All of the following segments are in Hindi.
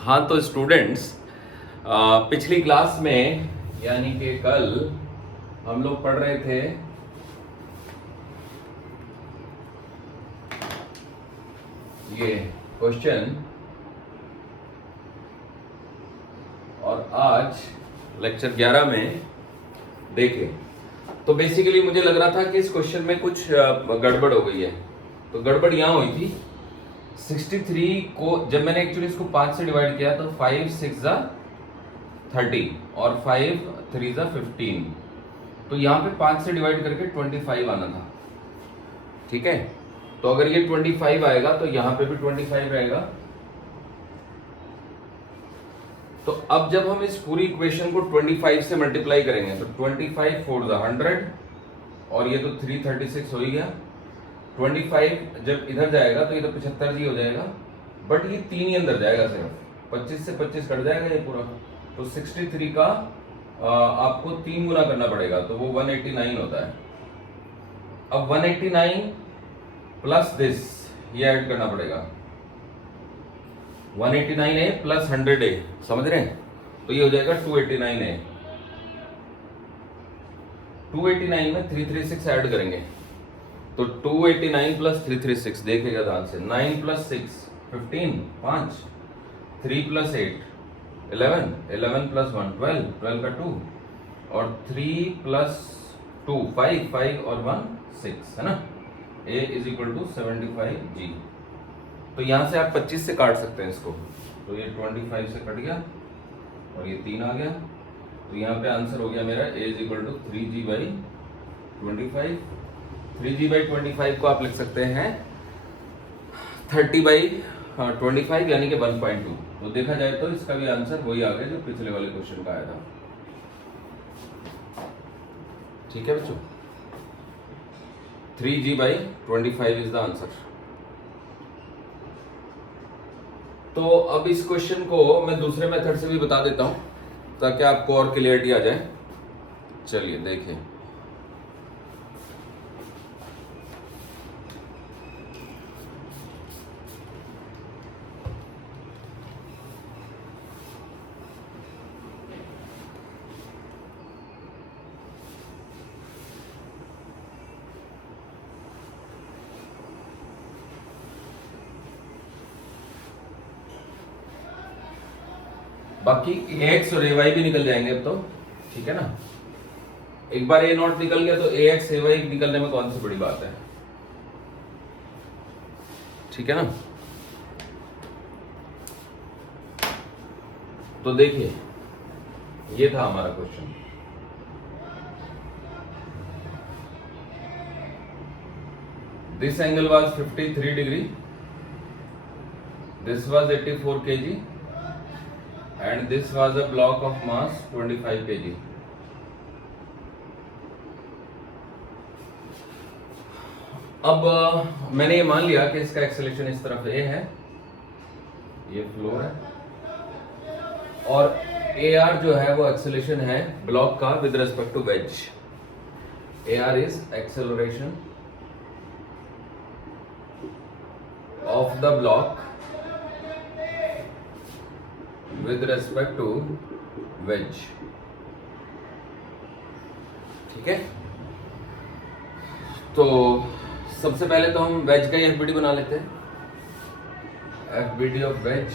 हाँ तो स्टूडेंट्स, पिछली क्लास में यानी कि कल हम लोग पढ़ रहे थे ये क्वेश्चन, और आज लेक्चर 11 में देखें तो बेसिकली मुझे लग रहा था कि इस क्वेश्चन में कुछ गड़बड़ हो गई है। तो गड़बड़ यहाँ हुई थी 63 को जब मैंने एक्चुअली इसको 5 से डिवाइड किया तो 5 6 जा 30 और 5 3 जा 15, तो यहाँ पे 5 से डिवाइड करके 25 आना था। ठीक है, तो अगर ये 25 आएगा तो यहाँ पे भी 25 रहेगा। तो अब जब हम इस पूरी इक्वेशन को 25 से मल्टीप्लाई करेंगे तो 25 4 जा 100 और ये तो 336 हो ही गया। 25 जब इधर जाएगा तो ये तो 75 जी हो जाएगा, बट ये 3 ही अंदर जाएगा, सिर्फ 25 से 25 कट जाएगा ये पूरा। तो 63 का आपको 3 गुना करना पड़ेगा, तो वो 189 होता है। अब 189 प्लस दिस ये ऐड करना पड़ेगा, 189 है प्लस 100 है, समझ रहे हैं? तो ये हो जाएगा 289 है। 289 में 336 ऐड करेंगे तो 289 प्लस 336 देखेगा ध्यान से, 9 प्लस 6 15 5, 3 प्लस 8 11, 11 प्लस 1 12, 12 का 2 और 3 प्लस 2 5, 5 और 1 6 है ना। A is equal to 75G। तो यहां से आप 25 से काट सकते हैं इसको, तो ये 25 से कट गया और ये 3 आ गया। तो यहाँ पे आंसर हो गया मेरा A is equal to 3G by 25। 3G by 25 को आप लिख सकते हैं 30 बाई 25 यानी कि 1.2। तो देखा जाए तो इसका भी आंसर वही आ गया जो पिछले वाले क्वेश्चन का आया था। ठीक है बच्चों, 3G by 25 is the answer. तो अब इस क्वेश्चन को मैं दूसरे मेथड से भी बता देता हूं ताकि आपको और क्लियरिटी आ जाए। चलिए देखें, बाकी ax और ay भी निकल जाएंगे अब तो, ठीक है ना। एक बार a नॉट निकल गया तो ax ay निकलने में कौन सी बड़ी बात है, ठीक है ना। तो देखिए ये था हमारा question. This angle was 53 degree, this was 84 kg and this was a block of mass 25 kg. अब मैंने ये मान लिया कि इसका एक्सेलेरेशन इस तरफ A है, ये फ्लोर है, और AR जो है वो एक्सेलेरेशन है ब्लॉक का with respect to wedge. AR is acceleration of the block with respect to wedge। ठीक है, तो सबसे पहले तो हम वेज का ही एफबीडी बना लेते हैं। एफबीडी ऑफ वेज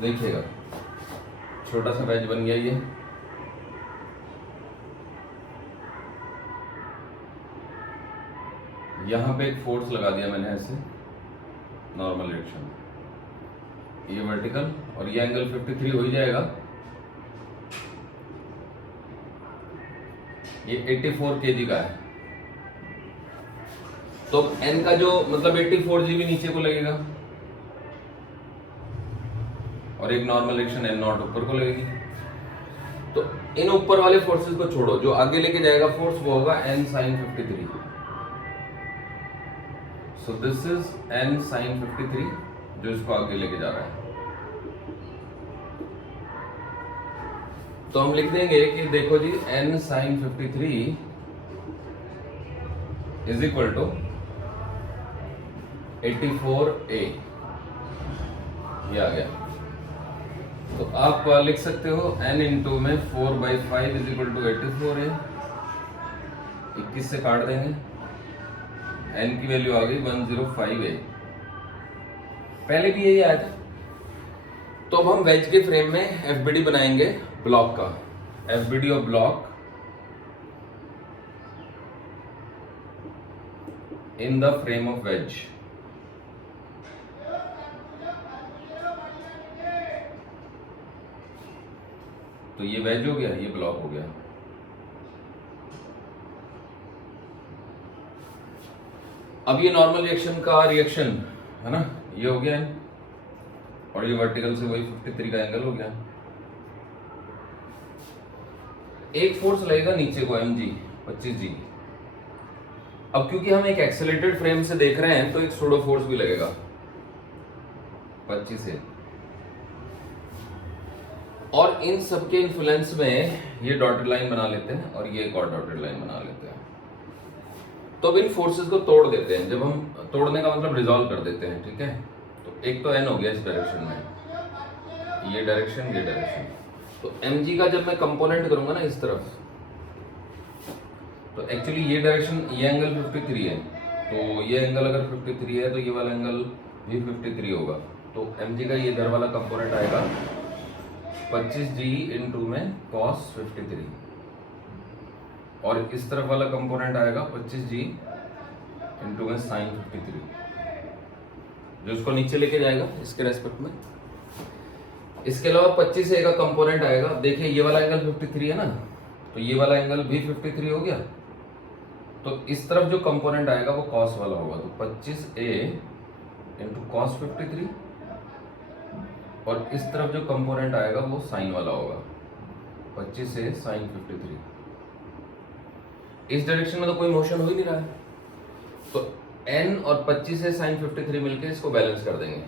देखिएगा, छोटा सा वेज बन गया ये। यहां पे एक फोर्स लगा दिया मैंने ऐसे, नॉर्मल डायरेक्शन, ये वर्टिकल, और ये एंगल 53 हो ही जाएगा। ये 84 kg का है, तो n का जो मतलब 84G भी नीचे को लगेगा और एक नॉर्मल डायरेक्शन n नॉट ऊपर को लगेगी। तो इन ऊपर वाले फोर्सेस को छोड़ो, जो आगे लेके जाएगा फोर्स वो होगा n sin 53। So this is n sin 53 जो इसको आगे लेके जा रहा है। तो हम लिख देंगे कि देखो जी n sin 53 is equal to 84A, ये आ गया। तो आप लिख सकते हो n इंटू में 4/5 इज इक्वल टू 84A। 21 से काट देंगे, n की वैल्यू आ गई 105A। पहले भी यही आया था। तो अब हम वेज के फ्रेम में एफबीडी बनाएंगे ब्लॉक का। FBD of block in the frame of ways. तो ये वेज हो गया, ये ब्लॉक हो गया। अब ये नॉर्मल रिएक्शन का रिएक्शन है ना, ये हो गया है, और ये वर्टिकल से वही 53 का एंगल हो गया। एक फोर्स लगेगा नीचे को mg 25g। अब क्योंकि हम एक एक्सेलरेटेड फ्रेम से देख रहे हैं तो एक सूडो फोर्स भी लगेगा 25 से, और इन सबके इन्फ्लुएंस में ये डॉटेड लाइन बना लेते हैं और ये एक और डॉटेड लाइन बना लेते हैं। तो अब इन फोर्सेस को तोड़ देते हैं। जब हम तोड़ने का मतलब रिजॉल्व कर देते हैं, ठीक है। तो एक तो n हो गया इस डायरेक्शन में, ये डायरेक्शन, ये डायरेक्शन। तो mg का जब मैं कंपोनेंट करूंगा ना इस तरफ, तो एक्चुअली ये डायरेक्शन, ये एंगल 53 है, तो ये एंगल अगर 53 है तो ये वाला एंगल भी 53 होगा। तो mg का ये इधर वाला कंपोनेंट आएगा 25g इंटू में cos 53, और इस तरफ वाला कंपोनेंट आएगा 25g इंटू में sin 53, जो उसको नीचे लेके जाएगा इसके रेस्पेक्ट में। इसके अलावा 25a का कंपोनेंट आएगा। देखिए ये वाला एंगल 53 है ना, तो ये वाला एंगल भी 53 हो गया। तो इस तरफ जो कंपोनेंट आएगा वो cos वाला होगा, तो 25a इंटू cos 53, और इस तरफ जो कंपोनेंट आएगा वो sin वाला होगा, 25a sin 53। इस डायरेक्शन में तो कोई मोशन हो ही नहीं रहा है, तो n और 25a sin 53 मिलके इसको बैलेंस कर देंगे।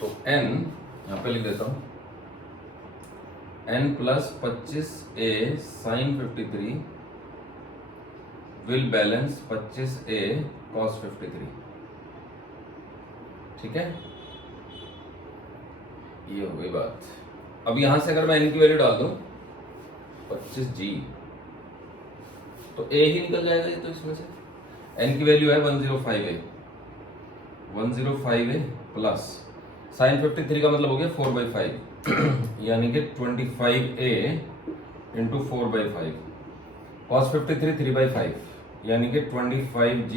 तो n यहाँ पे लिख देता हूँ, n plus 25a sin 53 will balance 25a cos 53, ठीक है। ये हो गई बात। अब यहां से अगर मैं n की वैल्यू डाल दूं 25g, तो a ही निकल जाएगा ये, तो इसमें से n की वैल्यू है 105a, 105a प्लस sin 53 का मतलब हो गया 4/5 यानी कि 25a इंटू 4/5, cos 53 3/5 यानी कि 25g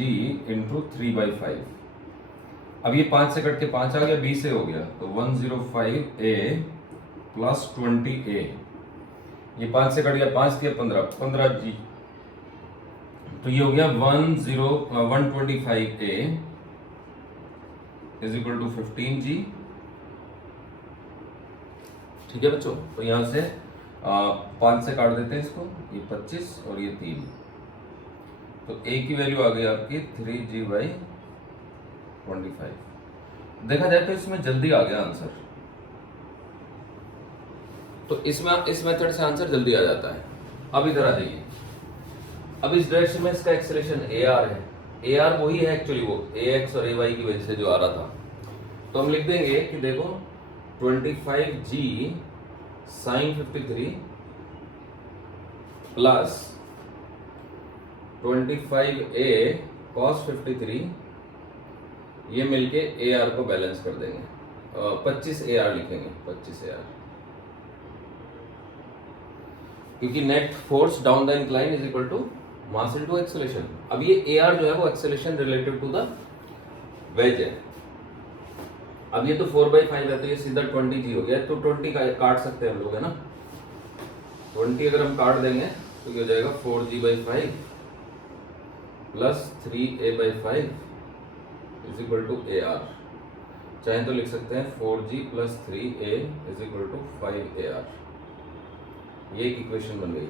इंटू 3/5। अब ये 5 से कट के 5 आ गया, 20 से हो गया, तो 105a प्लस 20a, ये 5 से कट गया, 5 दिया 15, 15g, तो ये हो गया 125a is equal to 15g, ठीक है बच्चों। तो यहां से 5 से काट देते हैं इसको, ये 25 और ये 3, तो a की वैल्यू आ गई आपकी 3g/25। देखा जाए तो इसमें जल्दी आ गया आंसर, तो इसमें इस मेथड से आंसर जल्दी आ जाता है। अब इधर आ जाइए, अब इस डायरेक्शन में इसका एक्सेलरेशन ar है। ar वही है एक्चुअली, वो ax और ay की वजह से जो आ रहा था। तो हम लिख देंगे कि देखो 25g sin 53 plus 25a cos 53, ये मिलके AR को बैलेंस कर देंगे। 25 AR लिखेंगे, 25 AR, क्योंकि net force down the incline is equal to mass into acceleration. अब ये AR जो है वो acceleration related to the wedge है। अब ये तो 4/5 है, तो ये सीधा 20g हो गया, तो 20 का काट सकते हैं हम लोग, है ना। 20 अगर हम काट देंगे तो ये हो जाएगा 4g/5 plus 3a/5 is equal to AR। चाहे तो लिख सकते हैं 4g plus 3a is equal to 5AR। ये एक इक्वेशन बन गई।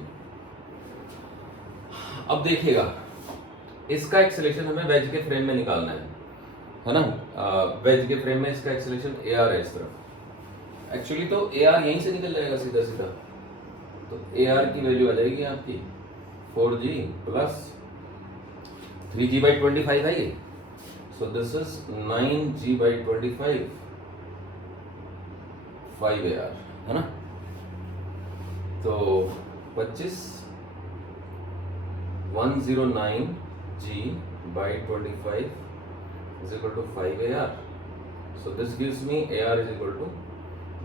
अब देखिएगा, इसका एक्सेलरेशन हमें वेज के फ्रेम में निकालना है ना। वेज के फ्रेम में इसका एक्सेलरेशन AR है इस तरफ। एक्चुअली तो AR यहीं से निकल जाएगा सीधा सीधा, तो AR की वैल्यू आ जाएगी आपकी 4g प्लस 3g/25 है ये, सो दिस इज 9g/25, 5 AR है ना। तो 25 109g/25 is equal to 5 AR. So this gives me AR is equal to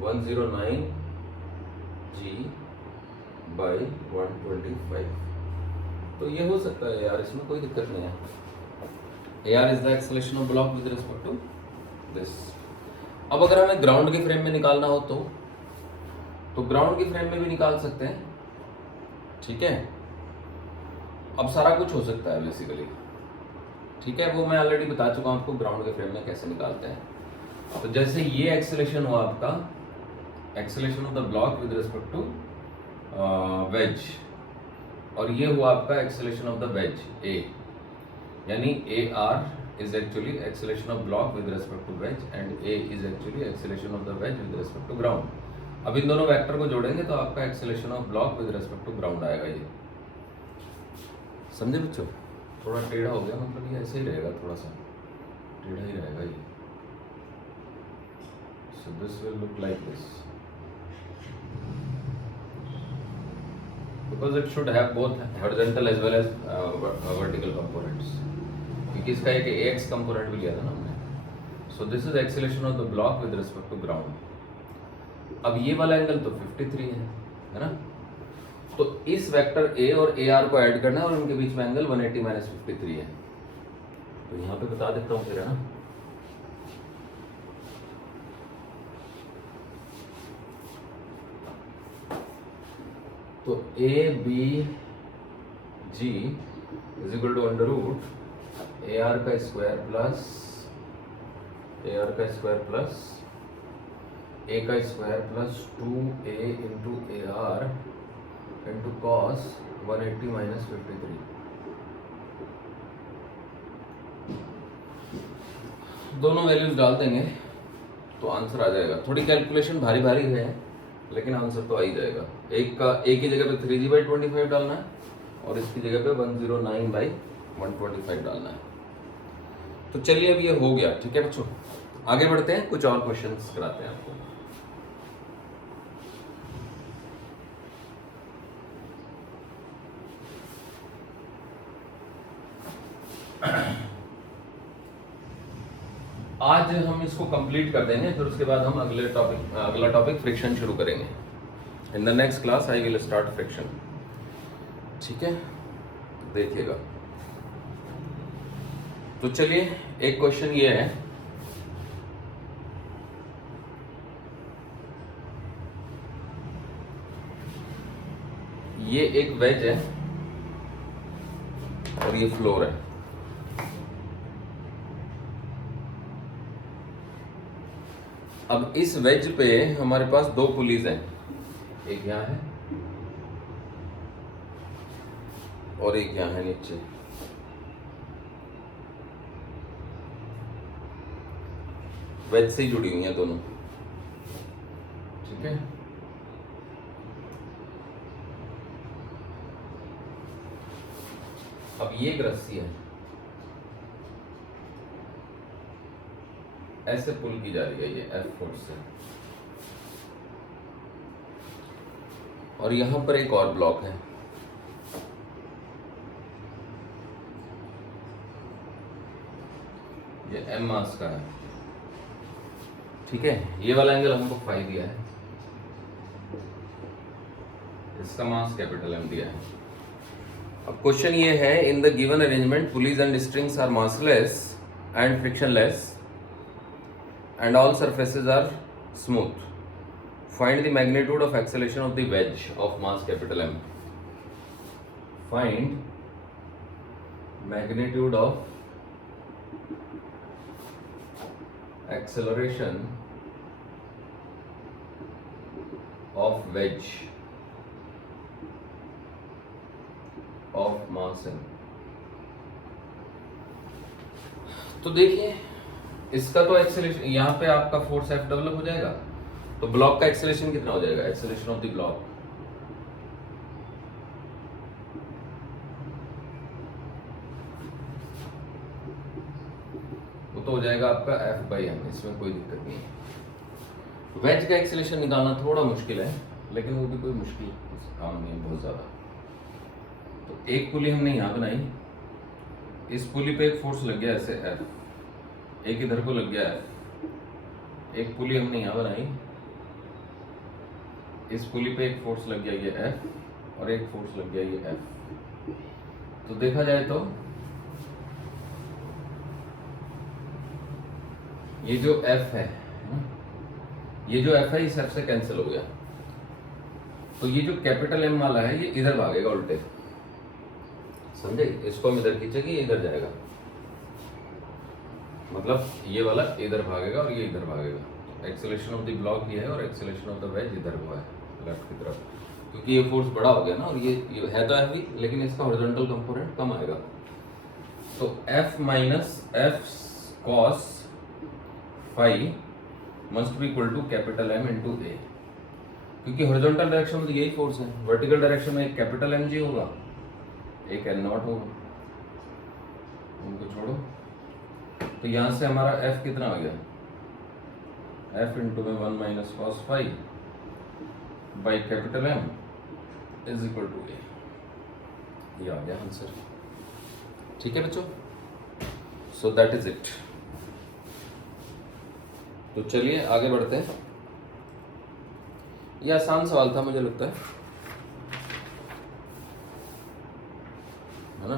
109g/125. तो ये हो सकता है यार, इसमें कोई दिक्कत नहीं है। AR is the acceleration of block with respect to this. अब अगर हमें ग्राउंड के फ्रेम में निकालना हो तो ग्राउंड के फ्रेम में भी निकाल सकते हैं, ठीक है। अब सारा कुछ हो सकता है बेसिकली, ठीक है, वो मैं ऑलरेडी बता चुका हूं आपको ग्राउंड के फ्रेम में कैसे निकालते हैं। तो जैसे ये एक्सेलेरेशन हुआ आपका, acceleration of the block with respect to wedge, और ये हुआ आपका acceleration of the wedge a, यानी AR is actually acceleration of block with respect to wedge and A is actually acceleration of the wedge with respect to ground. अब इन दोनों वेक्टर को जोड़ेंगे तो आपका acceleration of block with respect to ground आएगा। ये समझे बच्चों? थोड़ा टेढ़ा हो गया, मतलब ये ऐसे ही रहेगा, थोड़ा सा टेढ़ा ही रहेगा ये। So this will look like this because it should have both horizontal as well as vertical components, क्योंकि इसका एक AX कंपोनेंट भी लिया था ना हमने। So this is acceleration of the block with respect to ground. अब ये वाला एंगल तो 53 है ना। तो इस वेक्टर A और AR को ऐड करना है और उनके बीच में एंगल 180 - 53 है। तो यहाँ पे बता देता हूँ फिर, है ना। तो ABG is equal to under root AR का स्क्वायर प्लस A का square plus 2A into AR into cos 180 - 53। दोनों वैल्यूज डाल देंगे तो आंसर आ जाएगा। थोड़ी कैलकुलेशन भारी भारी है लेकिन आंसर तो आ ही जाएगा। एक की जगह पे 3g/25 डालना है और इसकी जगह पे 109/125 डालना है। तो चलिए अब ये हो गया, ठीक है बच्चों। आगे बढ़ते हैं, कुछ और क्वेश्चंस कराते हैं आपको। आज हम इसको कंप्लीट कर देंगे, फिर उसके बाद हम अगला टॉपिक फ्रिक्शन शुरू करेंगे। In the next class I will start friction, ठीक है, देखिएगा। तो चलिए, एक क्वेश्चन ये है, ये एक वेज है और ये फ्लोर है। अब इस वेज पे हमारे पास दो पुलीज हैं, एक यहाँ है और एक यहाँ है नीचे। वेज से ही जुड़ी हुई हैं दोनों, ठीक है। अब ये एक रस्सी है, ऐसे पुल की जा रही है ये F फोर्स से, और यहां पर एक और ब्लॉक है। ये M मास का है, ठीक है। ये वाला एंगल हमको 5 दिया है, इसका मास कैपिटल M दिया है। अब क्वेश्चन ये है, in the given arrangement pulleys and strings are massless and frictionless and all surfaces are smooth. Find the magnitude of acceleration of the wedge of mass capital M. Find magnitude of acceleration of wedge of mass M. तो देखिए, इसका तो एक्सेलेरेशन यहाँ पे आपका फोर्स F डेवलप हो जाएगा, तो ब्लॉक का एक्सेलेरेशन कितना हो जाएगा? एक्सेलेरेशन ऑफ द ब्लॉक तो हो जाएगा आपका F/m, इसमें कोई दिक्कत नहीं है। वेज का एक्सेलरेशन निकालना थोड़ा मुश्किल है, लेकिन वो भी कोई मुश्किल काम नहीं है बहुत ज़्यादा। तो एक पुली हमने यहाँ बनाई, इस पुली पे एक फोर्स लग गया ऐसे F, एक इधर को लग गया F, एक पुली हमने यहाँ बनाई, इस पुली पे एक फोर्स लग गया ये F और एक फोर्स लग गया ये F। तो देखा जाए तो ये जो F है, ये जो F है इस F से कैंसिल हो गया, तो ये जो कैपिटल M वाला है ये इधर भागेगा उल्टे, समझे? इसको हम इधर खींचेंगे, ये इधर जाएगा, मतलब ये वाला इधर भागेगा और ये इधर भागेगा। एक्सेलरेशन ऑफ द ब्लॉक ये है और एक्सेलरेशन ऑफ द वेज इधर हुआ है लेफ्ट की तरफ, क्योंकि ये फोर्स बड़ा हो गया ना, और ये है तो हैवी, लेकिन इसका हॉरिजॉन्टल कंपोनेंट कम आएगा। तो F minus F cos phi must be equal to capital M into A, क्योंकि हॉरिजॉन्टल डायरेक्शन में तो यही फोर्स है, वर्टिकल डायरेक्शन में एक कैपिटल Mg होगा, एक N0 होगा, उनको छोड़ो। तो यहाँ से हमारा F कितना आ गया, F इंटू में 1 minus cos phi by capital M is equal to A, ये आ गया आंसर। ठीक है बच्चों, सो दैट इज इट। तो चलिए आगे बढ़ते हैं। ये आसान सवाल था मुझे लगता है ना?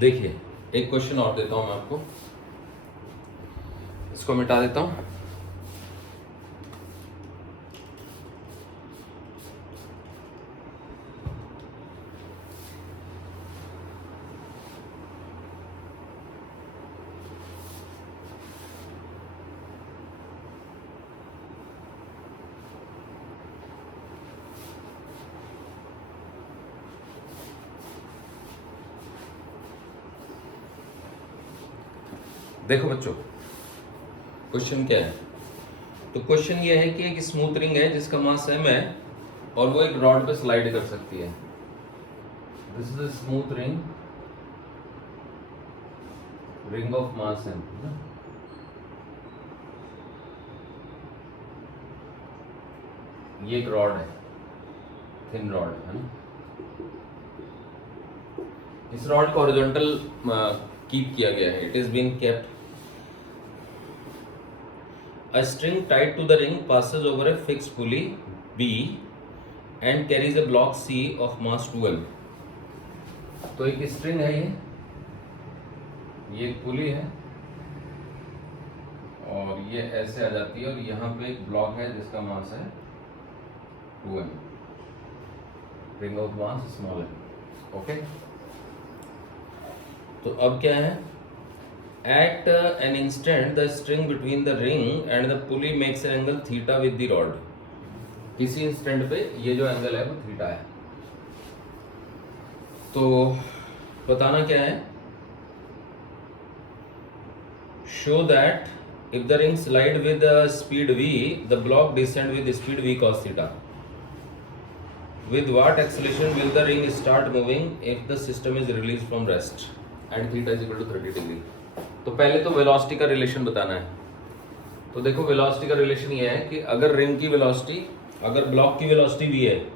देखिए एक क्वेश्चन और देता हूं मैं आपको, इसको मिटा देता हूं। देखो बच्चों क्वेश्चन क्या है, तो क्वेश्चन ये है कि एक स्मूथ रिंग है जिसका मास m है और वो एक रॉड पे स्लाइड कर सकती है। This is a smooth ring, ring of mass m। ये एक रॉड है, थिन रॉड है ना। इस रॉड को हॉरिजॉन्टल कीप किया गया है, it is being kept. A string tied to the ring passes over a fixed pulley B and carries a block C of mass 2m। तो एक स्ट्रिंग है ये एक पुली है और ये ऐसे आ जाती है और यहाँ पे एक ब्लॉक है जिसका मास है 2m, ring of mass small m। Okay, तो अब क्या है, at an instant the string between the ring and the pulley makes an angle theta with the rod। किसी इंस्टेंट पे ये जो एंगल है वो थीटा है। तो बताना क्या है, show that if the ring slide with speed v the block descend with speed v cos theta। with what acceleration will the ring start moving if the system is released from rest and theta is equal to 30 degree। तो पहले तो वेलोसिटी का रिलेशन बताना है। तो देखो वेलोसिटी का रिलेशन ये है कि अगर रिंग की वेलोसिटी, अगर ब्लॉक की वेलोसिटी v है,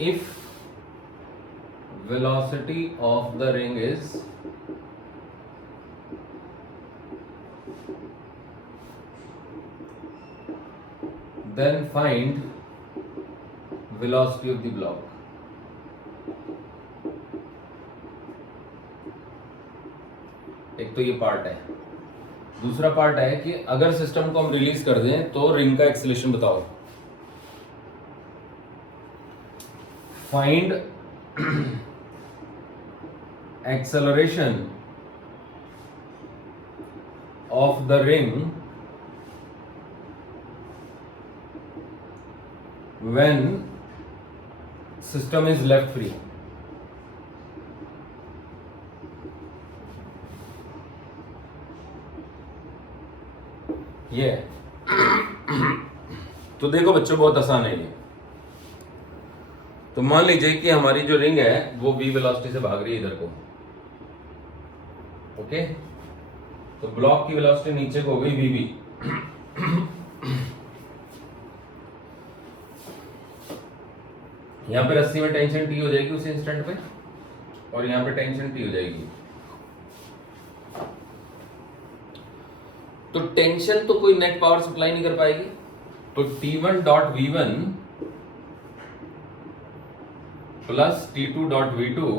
if velocity of the ring is then find velocity of the block। एक तो ये पार्ट है, दूसरा पार्ट है कि अगर सिस्टम को हम रिलीज कर दें तो रिंग का एक्सेलरेशन बताओ। Find acceleration of the ring when system is left free. ये तो देखो बच्चों बहुत आसान है ये। तो मान लीजिए कि हमारी जो रिंग है वो v वेलोसिटी से भाग रही है इधर को, ओके। तो ब्लॉक की वेलोसिटी नीचे को हो गई vb। यहां पे रस्सी में टेंशन t हो जाएगी उस इंस्टेंट पे, और यहां पे टेंशन t हो जाएगी। तो टेंशन तो कोई नेट पावर सप्लाई नहीं कर पाएगी, तो T1 dot V1 plus T2 dot V2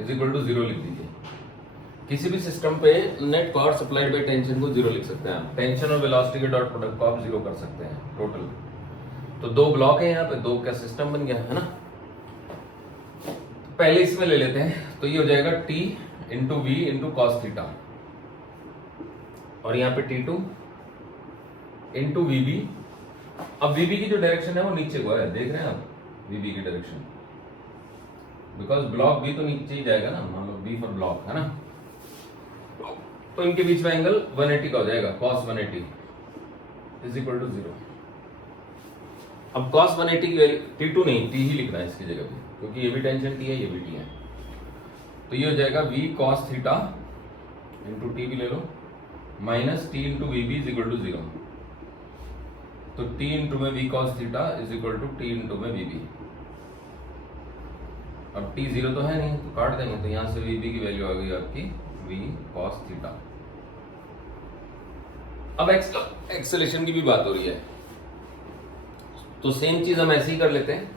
is equal to 0 लिख दीजिए। किसी भी सिस्टम पे net power supplied by tension को 0 लिख सकते हैं आप। टेंशन और वेलोसिटी के डॉट प्रोडक्ट को आप 0 कर सकते हैं टोटल। तो दो ब्लॉक है यहाँ पे, दो का सिस्टम बन गया है ना। पहले इसमें ले लेते हैं, तो ये हो जाएगा T into V into cos theta, और यहाँ पे T2 इंटू VB। अब VB की जो डायरेक्शन है वो नीचे को है, देख रहे हैं आप VB की डायरेक्शन, बिकॉज ब्लॉक B तो नीचे ही जाएगा ना, मान लो B फॉर ब्लॉक है ना। तो इनके बीच में एंगल 180 का हो जाएगा, cos 180 इज इक्वल टू 0। अब cos 180 की वैल्यू T2 नहीं, T ही लिखना है इसकी जगह पे, क्योंकि ये भी टेंशन T है, ये भी T है। तो ये हो जाएगा V cos theta into T भी ले लो, minus T into VB is equal to 0। तो T इंटू में V cos theta is equal to T into में VB। अब T 0 तो है नहीं, तो काट देंगे, तो यहां से VB की वैल्यू आ गई आपकी V cos थीटा। अब एक्सेलेरेशन की भी बात हो रही है, तो सेम चीज हम ऐसे ही कर लेते हैं,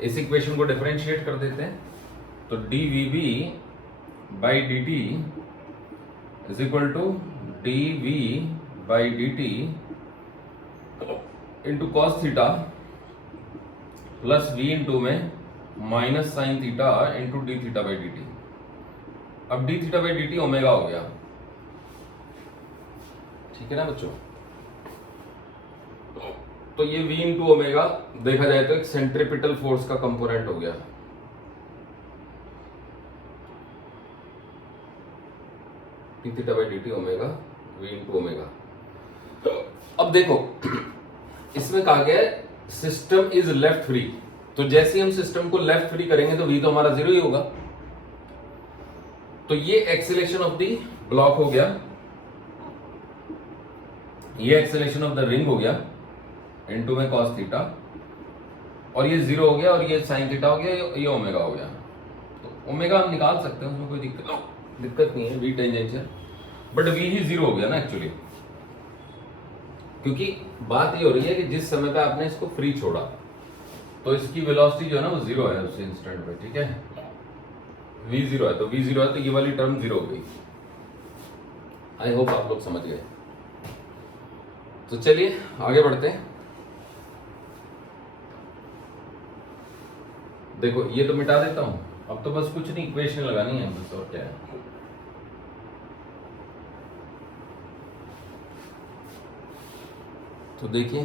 इस इक्वेशन को डिफरेंशिएट कर देते हैं। तो dVB by dt is equal to dV by dt into cos theta plus V into में minus sine theta into D theta by D T. अब D theta by D T omega हो गया, ठीक है ना बच्चों। तो ये V इंटू ओमेगा देखा जाए तो एक सेंट्रीपिटल फोर्स का कंपोनेंट हो गया। D theta by D T omega V into omega. अब देखो इसमें कहा गया है सिस्टम इज लेफ्ट फ्री, तो जैसे ही हम सिस्टम को लेफ्ट फ्री करेंगे तो V तो हमारा 0 ही होगा। तो ये एक्सेलेरेशन ऑफ द ब्लॉक हो गया, ये एक्सेलेरेशन ऑफ द रिंग हो गया इनटू में cos थीटा, और ये 0 हो गया, और ये sin थीटा हो गया, ये ओमेगा हो गया। तो ओमेगा हम निकाल सकते हैं, उसमें कोई दिक्कत नहीं है, V टेंजेंशियल, बट V ही 0 हो गया ना एक्चुअली, क्योंकि बात ये हो रही है कि जिस समय पे आपने इसको फ्री छोड़ा तो इसकी वेलोसिटी जो है ना वो 0 है उस इंस्टेंट पे, ठीक है। V 0 है, तो V 0 है, तो ये वाली टर्म 0 हो गई। आई होप आप लोग समझ गए। तो चलिए आगे बढ़ते हैं। देखो ये तो मिटा देता हूं, अब तो बस कुछ नहीं, इक्वेशन लगानी है बस, और क्या है। तो देखिए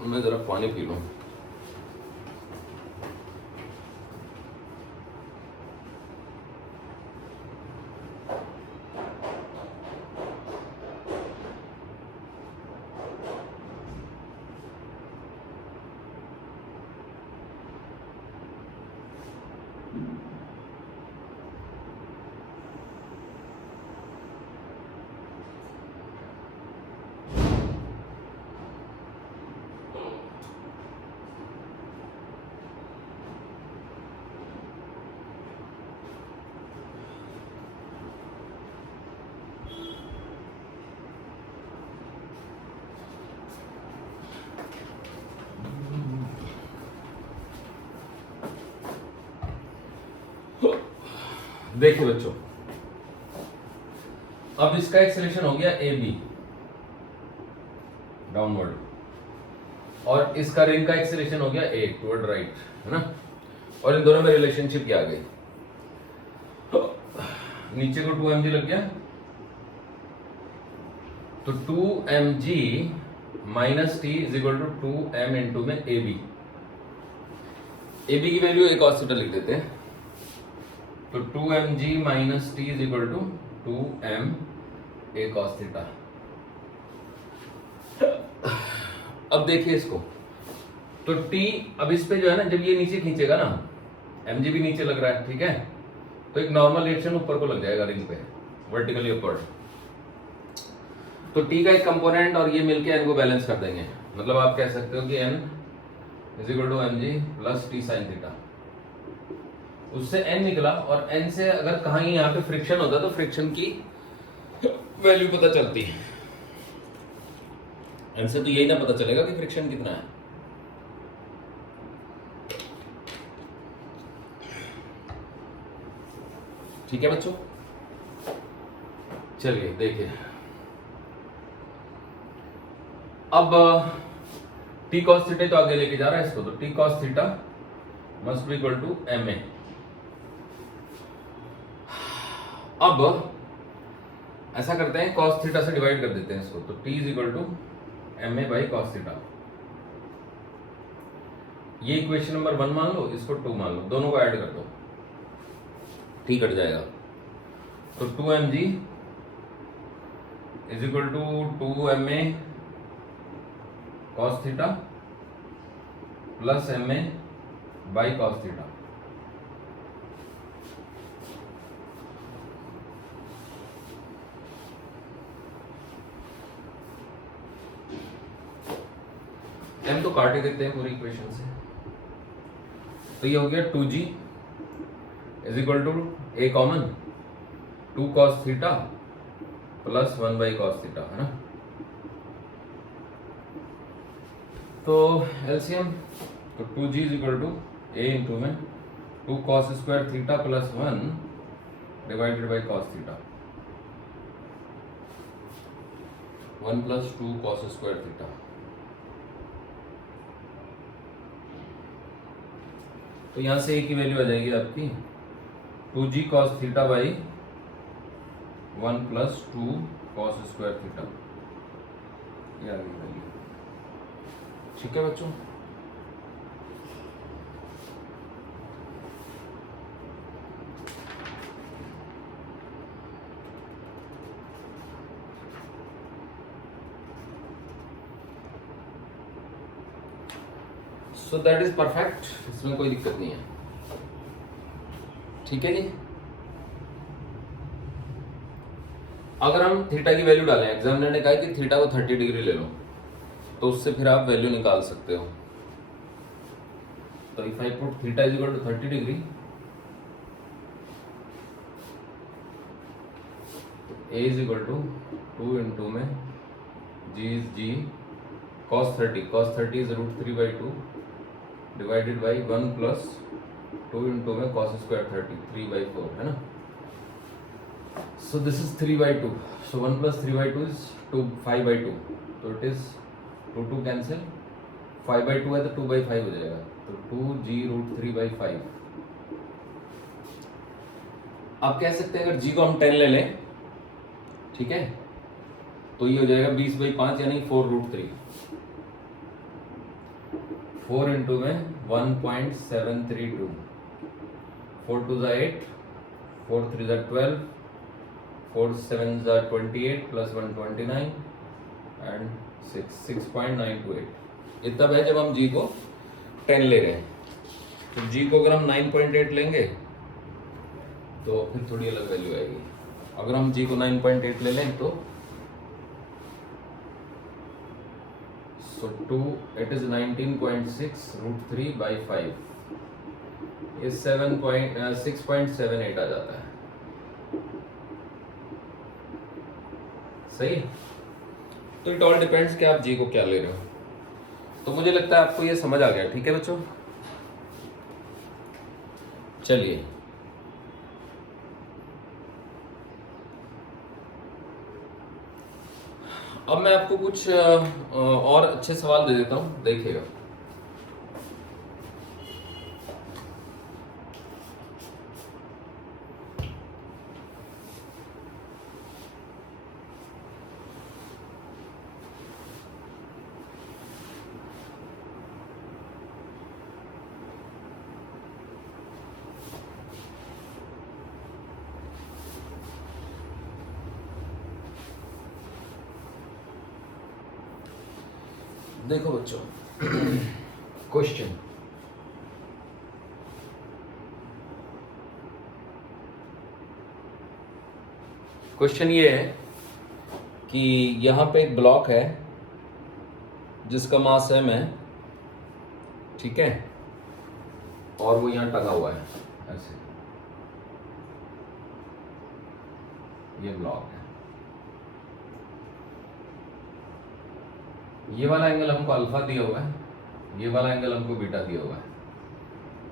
मैं जरा पानी पी लूं। देखिए बच्चों, अब इसका एक्सेलेरेशन हो गया AB डाउनवर्ड, और इसका रिंग का एक्सेलरेशन हो गया a टुवर्ड राइट, है ना। और इन दोनों में रिलेशनशिप क्या आ गई, नीचे को 2mg लग गया, तो 2mg minus t is equal to 2m into में ab की वैल्यू एक cos थीटा लिख देते हैं, तो 2mg minus t is equal to 2m a cos theta. अब देखिए इसको, तो t अब इस पे जो है ना, जब ये नीचे खींचेगा ना, mg भी नीचे लग रहा है, ठीक है, तो एक नॉर्मल रिएक्शन ऊपर को लग जाएगा रिंग पे, वर्टिकली अपवर्ड। तो t का एक कंपोनेंट और ये मिलके n को बैलेंस कर देंगे, मतलब आप कह सकते हो कि n is equal to mg plus t sine theta. उससे n निकला, और n से अगर कहीं यहाँ पे फ्रिक्शन होता तो फ्रिक्शन की वैल्यू पता चलती है, n से तो यही ना पता चलेगा कि फ्रिक्शन कितना है। ठीक है बच्चों, चलिए देखिए, अब टी कॉस थीटा तो आगे लेके जा रहा है इसको, तो t cos theta must be equal to M a. अब ऐसा करते हैं, कॉस थीटा से डिवाइड कर देते हैं इसको, तो T is equal to M A by cos theta. ये इक्वेशन नंबर 1 मान लो, इसको 2 मान लो, दोनों को ऐड कर दो, टी कट जाएगा, तो 2mg is equal to 2ma cos theta plus ma by cos theta. m तो काट ही देते हैं पूरी इक्वेशन से, तो ये हो गया 2g is equal to a common 2 cos theta plus 1 by cos theta, है ना। तो एलसीएम, तो 2g is equal to a into में 2 cos square theta plus 1 divided by cos theta, 1 plus 2 cos square theta. तो यहां से a की वैल्यू आ जाएगी आपकी 2g cos theta by 1 plus 2 cos square theta, ये आ गई वैल्यू। ठीक है बच्चों, सो दैट इज परफेक्ट, इसमें कोई दिक्कत नहीं है। ठीक है जी, अगर हम थीटा की वैल्यू डालें, एग्जामिनर ने कहा कि थीटा को 30 डिग्री ले लो, तो उससे फिर आप वैल्यू निकाल सकते हो। तो if I put theta is equal to 30 degree, A is equal to 2 into में g is g cos 30 is √3/2 divided by 1 plus 2 into में cos स्क्वायर 30 3/4, है ना। So this is 3/2. So 1 plus 3/2 is 5/2. तो it is 2 cancel, 5/2 है तो 2/5 हो जाएगा, तो 2g√3/5। आप कह सकते हैं अगर g को हम 10 ले लें, ठीक है, तो ये हो जाएगा 20/5 यानी 4√3, 4 इंटू में 1.732, 4 2 ज़ा 8, 4 3 ज़ा 12, 4 7 ज़ा 28 प्लस 1 29 एंड 6.928। ये तब है जब हम g को 10 ले रहे हैं। तो g को अगर हम 9.8 लेंगे तो फिर थोड़ी अलग वैल्यू आएगी। अगर हम g को 9.8 ले लें तो so 2 it is 19.6 √3/5, ये 6.78 आ जाता है। सही, तो इट ऑल डिपेंड्स कि आप जी को क्या ले रहे हो। तो मुझे लगता है आपको ये समझ आ गया। ठीक है बच्चों, चलिए अब मैं आपको कुछ और अच्छे सवाल दे देता हूं, देखिएगा। देखो बच्चों, क्वेश्चन ये है कि यहां पे एक ब्लॉक है जिसका मास m है, ठीक है, और वो यहां टंगा हुआ है ऐसे, ये ब्लॉक है। ये वाला एंगल हमको अल्फा दिया हुआ है, ये वाला एंगल हमको बीटा दिया हुआ है।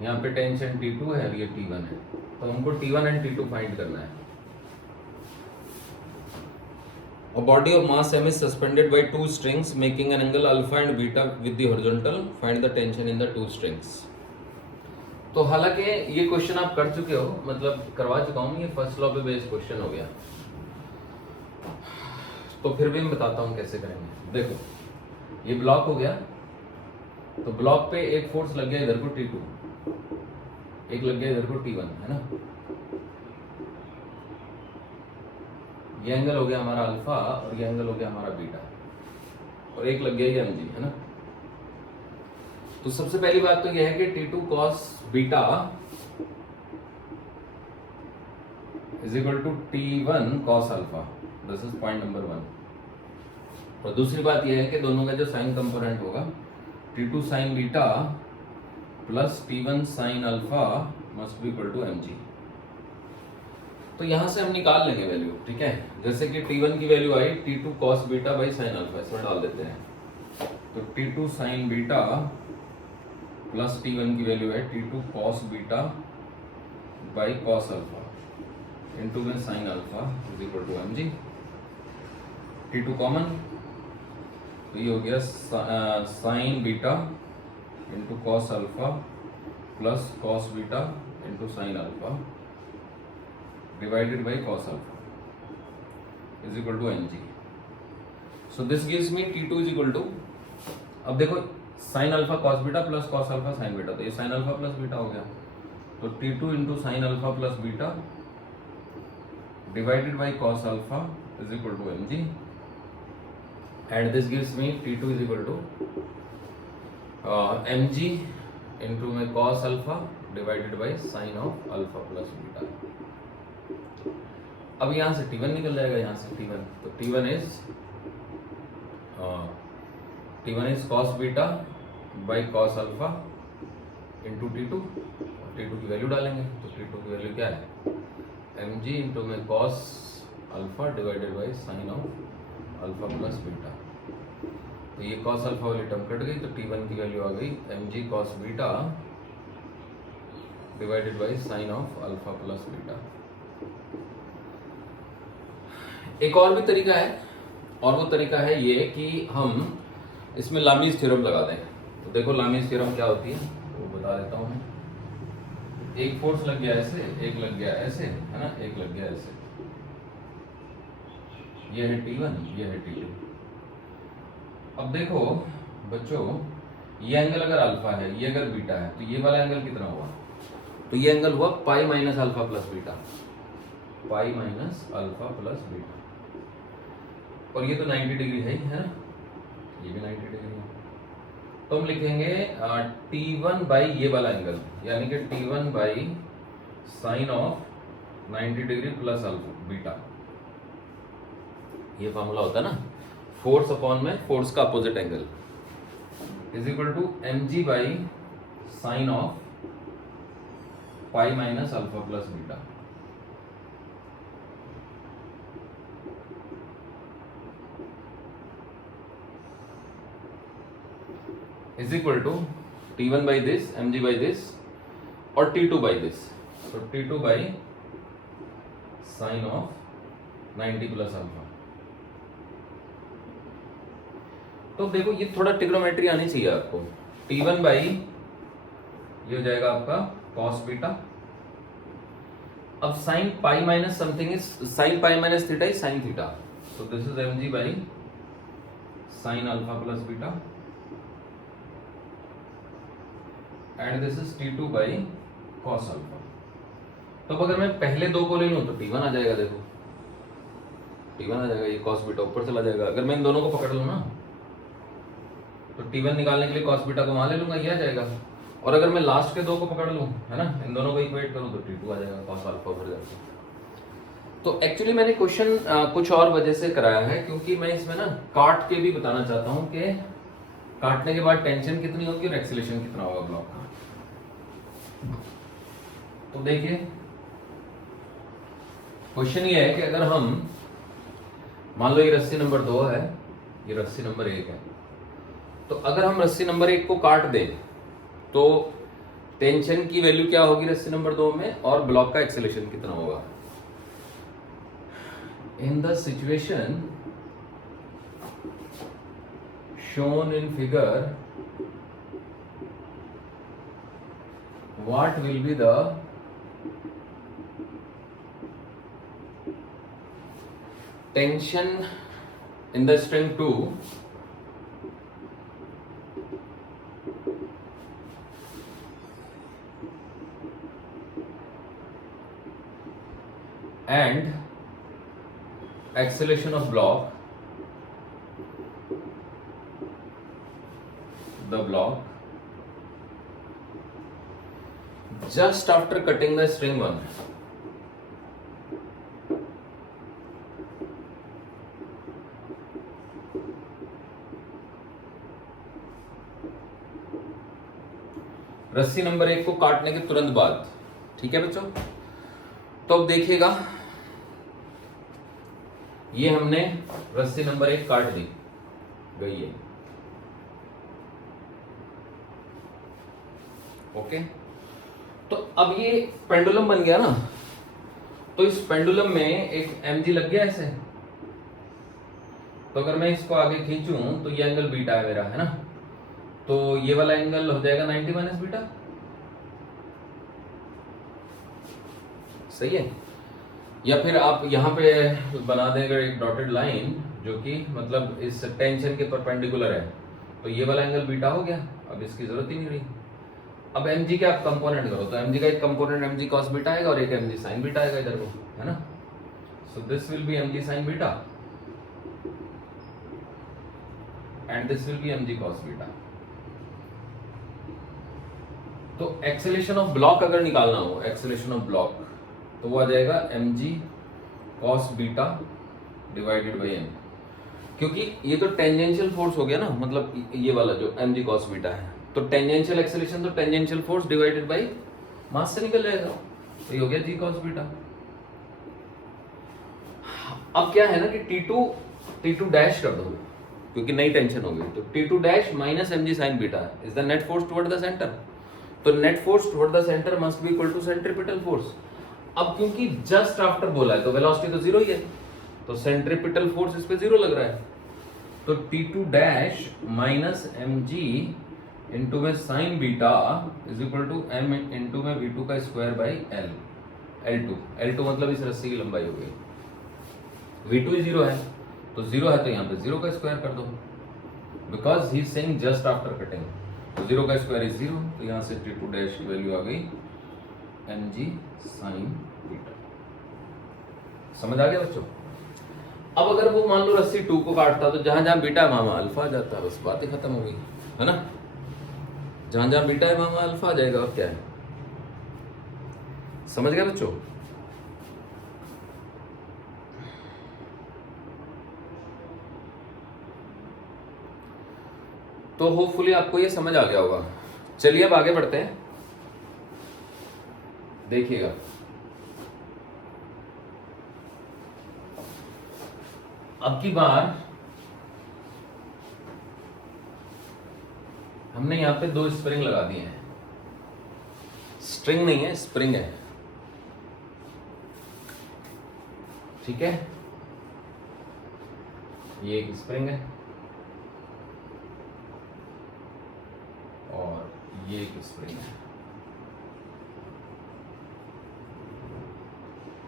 यहाँ पे टेंशन T2 है और ये T1 है, तो हमको T1 एंड T2 फाइंड करना है। A body of mass m is suspended by two strings making an angle alpha and beta with the horizontal. Find the tension in the two strings. तो हालांकि ये क्वेश्चन आप कर चुके हो, मतलब करवा चुका हूँ, ये फर्स्ट लॉ पे बेस्ड क्वेश्चन हो गया, तो फिर भी मैं बताता हूँ कैसे करेंगे। देखो, ये ब्लॉक हो गया, तो ब्लॉक पे एक फोर्स लग गया इधर को T2, एक लग गया इधर को T1, है ना। ये एंगल हो गया हमारा अल्फा और ये एंगल हो गया हमारा बीटा, और एक लग गया ये mg, है ना। तो सबसे पहली बात तो यह है कि T2 cos beta is equal to T1 cos alpha, this is point number 1। और दूसरी बात यह है कि दोनों का जो साइन कंपोनेंट होगा T2 sin beta plus T1 sin alpha must be equal to mg। तो यहां से हम निकाल लेंगे वैल्यू, ठीक है। जैसे कि T1 की value I T2 cos beta by sin alpha, इसमें डाल देते हैं। तो T2 sin beta plus T1 की वैल्यू है T2 cos beta by cos alpha into में sin alpha is equal to mg। T2 common, तो ये हो गया sin beta into cos alpha plus cos beta into sin alpha divided by cos alpha is equal to mg. So this gives me T2 is equal to, अब देखो sin alpha cos beta plus cos alpha sin beta, तो ये sin alpha plus beta हो गया, तो T2 into sin alpha plus beta divided by cos alpha is equal to mg, and this gives me T2 is equal to mg into my cos alpha divided by sin of alpha plus beta। अब यहां से T1 निकल जाएगा, यहां से T1, तो T1 is cos beta by cos alpha into T2, T2 की वैल्यू डालेंगे, तो T2 की वैल्यू क्या है mg इंटू में cos alpha divided by sine of alpha plus beta. तो ये cos अल्फा वाली टर्म कट गई, तो T1 की वैल्यू आ गई mg cos beta divided by sine of alpha plus beta. एक और भी तरीका है, और वो तरीका है ये कि हम इसमें लामीज थ्योरम लगा दें। तो देखो लामीज थ्योरम क्या होती है वो बता देता हूं मैं। एक फोर्स लग गया ऐसे, एक लग गया ऐसे, है ना, एक लग गया ऐसे, ये है T1, ये है T2। अब देखो बच्चों, ये एंगल अगर अल्फा है, ये अगर बीटा है, तो ये वाला एंगल कितना हुआ, तो ये एंगल हुआ पाई माइनस अल्फा प्लस बीटा, पाई माइनस अल्फा प्लस बीटा, और ये तो 90 डिग्री है ना, ये भी 90 डिग्री है। तो हम लिखेंगे T1 बाई ये वाला एंगल, यानी कि T1 by sine of 90 degree plus alpha beta. ये फॉर्मूला होता है ना, फोर्स अपॉन में फोर्स का opposite angle is equal to mg by sine of pi minus alpha plus beta. is equal to T1 by this, mg by this, और T2 by this. So T2 by sin of 90 plus alpha तो देखो ये थोड़ा ट्रिग्नोमेट्री आनी चाहिए आपको। T1 बाई ये हो जाएगा आपका कॉस बीटा। अब sine pi minus something is sine pi minus theta is sine theta, so this is mg by sine alpha plus beta and this is T2 by cos alpha. तो अब अगर मैं पहले दो को ले लूं तो T1 आ जाएगा, देखो T1 आ जाएगा, ये कॉस बीटा ऊपर चला जाएगा। अगर मैं इन दोनों को पकड़ लूं ना तो T1 निकालने के लिए कॉस बीटा को वहां ले लूंगा, ये आ जाएगा। और अगर मैं लास्ट के दो को पकड़ लूं, है ना, इन दोनों को इक्वेट करूं तो T2 आ जाएगा कॉस अल्फा भर जाएगा। तो एक्चुअली मैंने क्वेश्चन कुछ और वजह से कराया है, क्योंकि मैं इसमें ना काट के भी बताना चाहता हूं कि काटने के बाद टेंशन कितनी होगी और एक्सीलरेशन कितना होगा ब्लॉक का। तो देखिए क्वेश्चन ये है कि अगर हम मान लो ये रस्सी नंबर 2 है, ये रस्सी नंबर 1 है, तो अगर हम रस्सी नंबर 1 को काट दें तो टेंशन की वैल्यू क्या होगी रस्सी नंबर 2 में और ब्लॉक का एक्सेलरेशन कितना होगा। इन the situation shown in figure what will be the tension in the string 2 and acceleration of block, the block just after cutting the string 1. रस्सी नंबर 1 को काटने के तुरंत बाद, ठीक है बच्चों। तो अब देखिएगा ये हमने रस्सी नंबर 1 काट दी गई है, ओके। तो अब ये पेंडुलम बन गया ना, तो इस पेंडुलम में एक mg लग गया ऐसे। तो अगर मैं इसको आगे खींचूं तो ये एंगल बीटा है मेरा, है ना, तो ये वाला एंगल हो जाएगा 90 माइनस बीटा, सही है। या फिर आप यहाँ पे बना देंगे एक डॉटेड लाइन जो कि मतलब इस टेंशन के परपेंडिकुलर है, तो ये वाला एंगल बीटा हो गया, अब इसकी जरूरत ही नहीं रही। अब mg के आप कंपोनेंट करो तो mg का एक कंपोनेंट mg cos बीटा आएगा और एक mg sin बीटा आएगा इधर को, है ना। So this will be mg sin beta and this will be mg cos beta. तो एक्सेलरेशन ऑफ ब्लॉक अगर निकालना हो, एक्सेलरेशन ऑफ ब्लॉक, तो वो आ जाएगा mg cos beta divided by m, क्योंकि ये तो टेंजेंशियल फोर्स हो गया ना, मतलब ये वाला जो mg cos बीटा है, तो टेंजेंशियल एक्सेलरेशन तो tangential force divided by mass से निकल जाएगा, तो ये हो गया g cos बीटा। अब क्या है ना कि T2 डैश कर दो क्योंकि नई टेंशन हो गई, तो T2 dash minus mg sin beta is the net force toward the centre, तो net force toward the centre must be equal to centripetal force. अब क्योंकि जस्ट आफ्टर बोला है तो वेलोसिटी तो जीरो ही है, तो सेंट्रीपिटल फोर्स इस पे जीरो लग रहा है, तो T2 dash minus mg into में sine beta is equal to m into में v2 का स्क्वायर बाई L2 मतलब इस रस्सी की लंबाई हो गई, v2 ही जीरो है, तो जीरो है तो यहाँ पे जीरो का स्क्वायर कर दो, because he is saying just after cutting, तो जीरो का स्क्वायर इज जीरो, तो यहाँ से T2 डैश की वैल्यू आ गई mg साइन बीटा। समझ आ गया बच्चों। अब अगर वो मान लो रस्सी 2 को काटता तो जहां जहां बीटा है वहां अल्फा आ जाता, बस बात ही खत्म हो गई, है ना। जहां जहां बीटा है वहां अल्फा आ जाएगा, और क्या है, समझ गए बच्चों। तो होपफुली आपको ये समझ आ गया होगा। चलिए अब आगे बढ़ते हैं, देखिएगा अब की बार हमने यहां पे 2 स्प्रिंग लगा दिए हैं, स्ट्रिंग नहीं है स्प्रिंग है, ठीक है। ये एक स्प्रिंग है, ये एक स्प्रिंग है,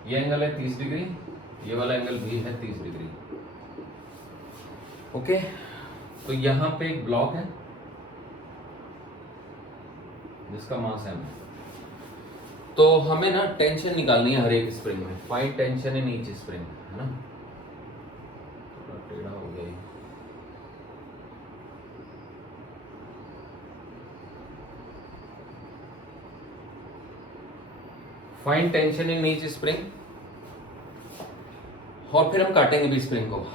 ये एंगल है 30 डिग्री, ये वाला एंगल भी है 30 डिग्री। ओके, तो यहां पे एक ब्लॉक है जिसका मास m है। तो हमें ना टेंशन निकालनी है हर एक स्प्रिंग में। Find tension in each spring, है ना। थोड़ा टेढ़ा हो गया ये। Find tension in each spring, और फिर हम काटेंगे भी स्प्रिंग को।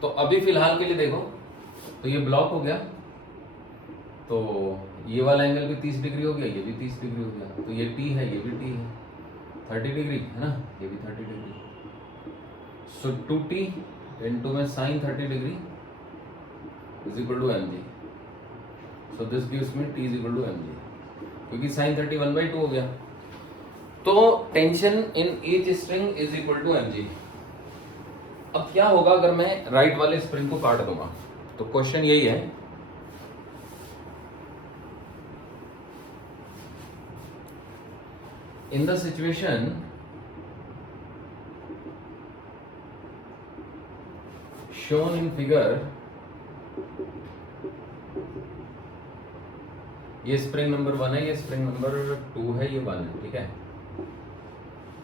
तो अभी फिलहाल के लिए देखो, तो ये ब्लॉक हो गया, तो ये वाला एंगल भी 30 डिग्री हो गया, ये भी 30 डिग्री हो गया, तो ये T है, ये भी T है, 30 डिग्री है ना, ये भी 30 डिग्री। सो 2T इंटू में sine 30 degree is equal to mg। So this gives me T is equal to mg, क्योंकि साइन 30 1/2 हो गया। तो tension in each spring is equal to mg। अब क्या होगा अगर मैं राइट वाले स्प्रिंग को काट दूंगा? तो क्वेश्चन यही है, in the situation shown in figure, ये स्प्रिंग नंबर 1 है, ये स्प्रिंग नंबर 2 है, ये 1 है, ठीक है,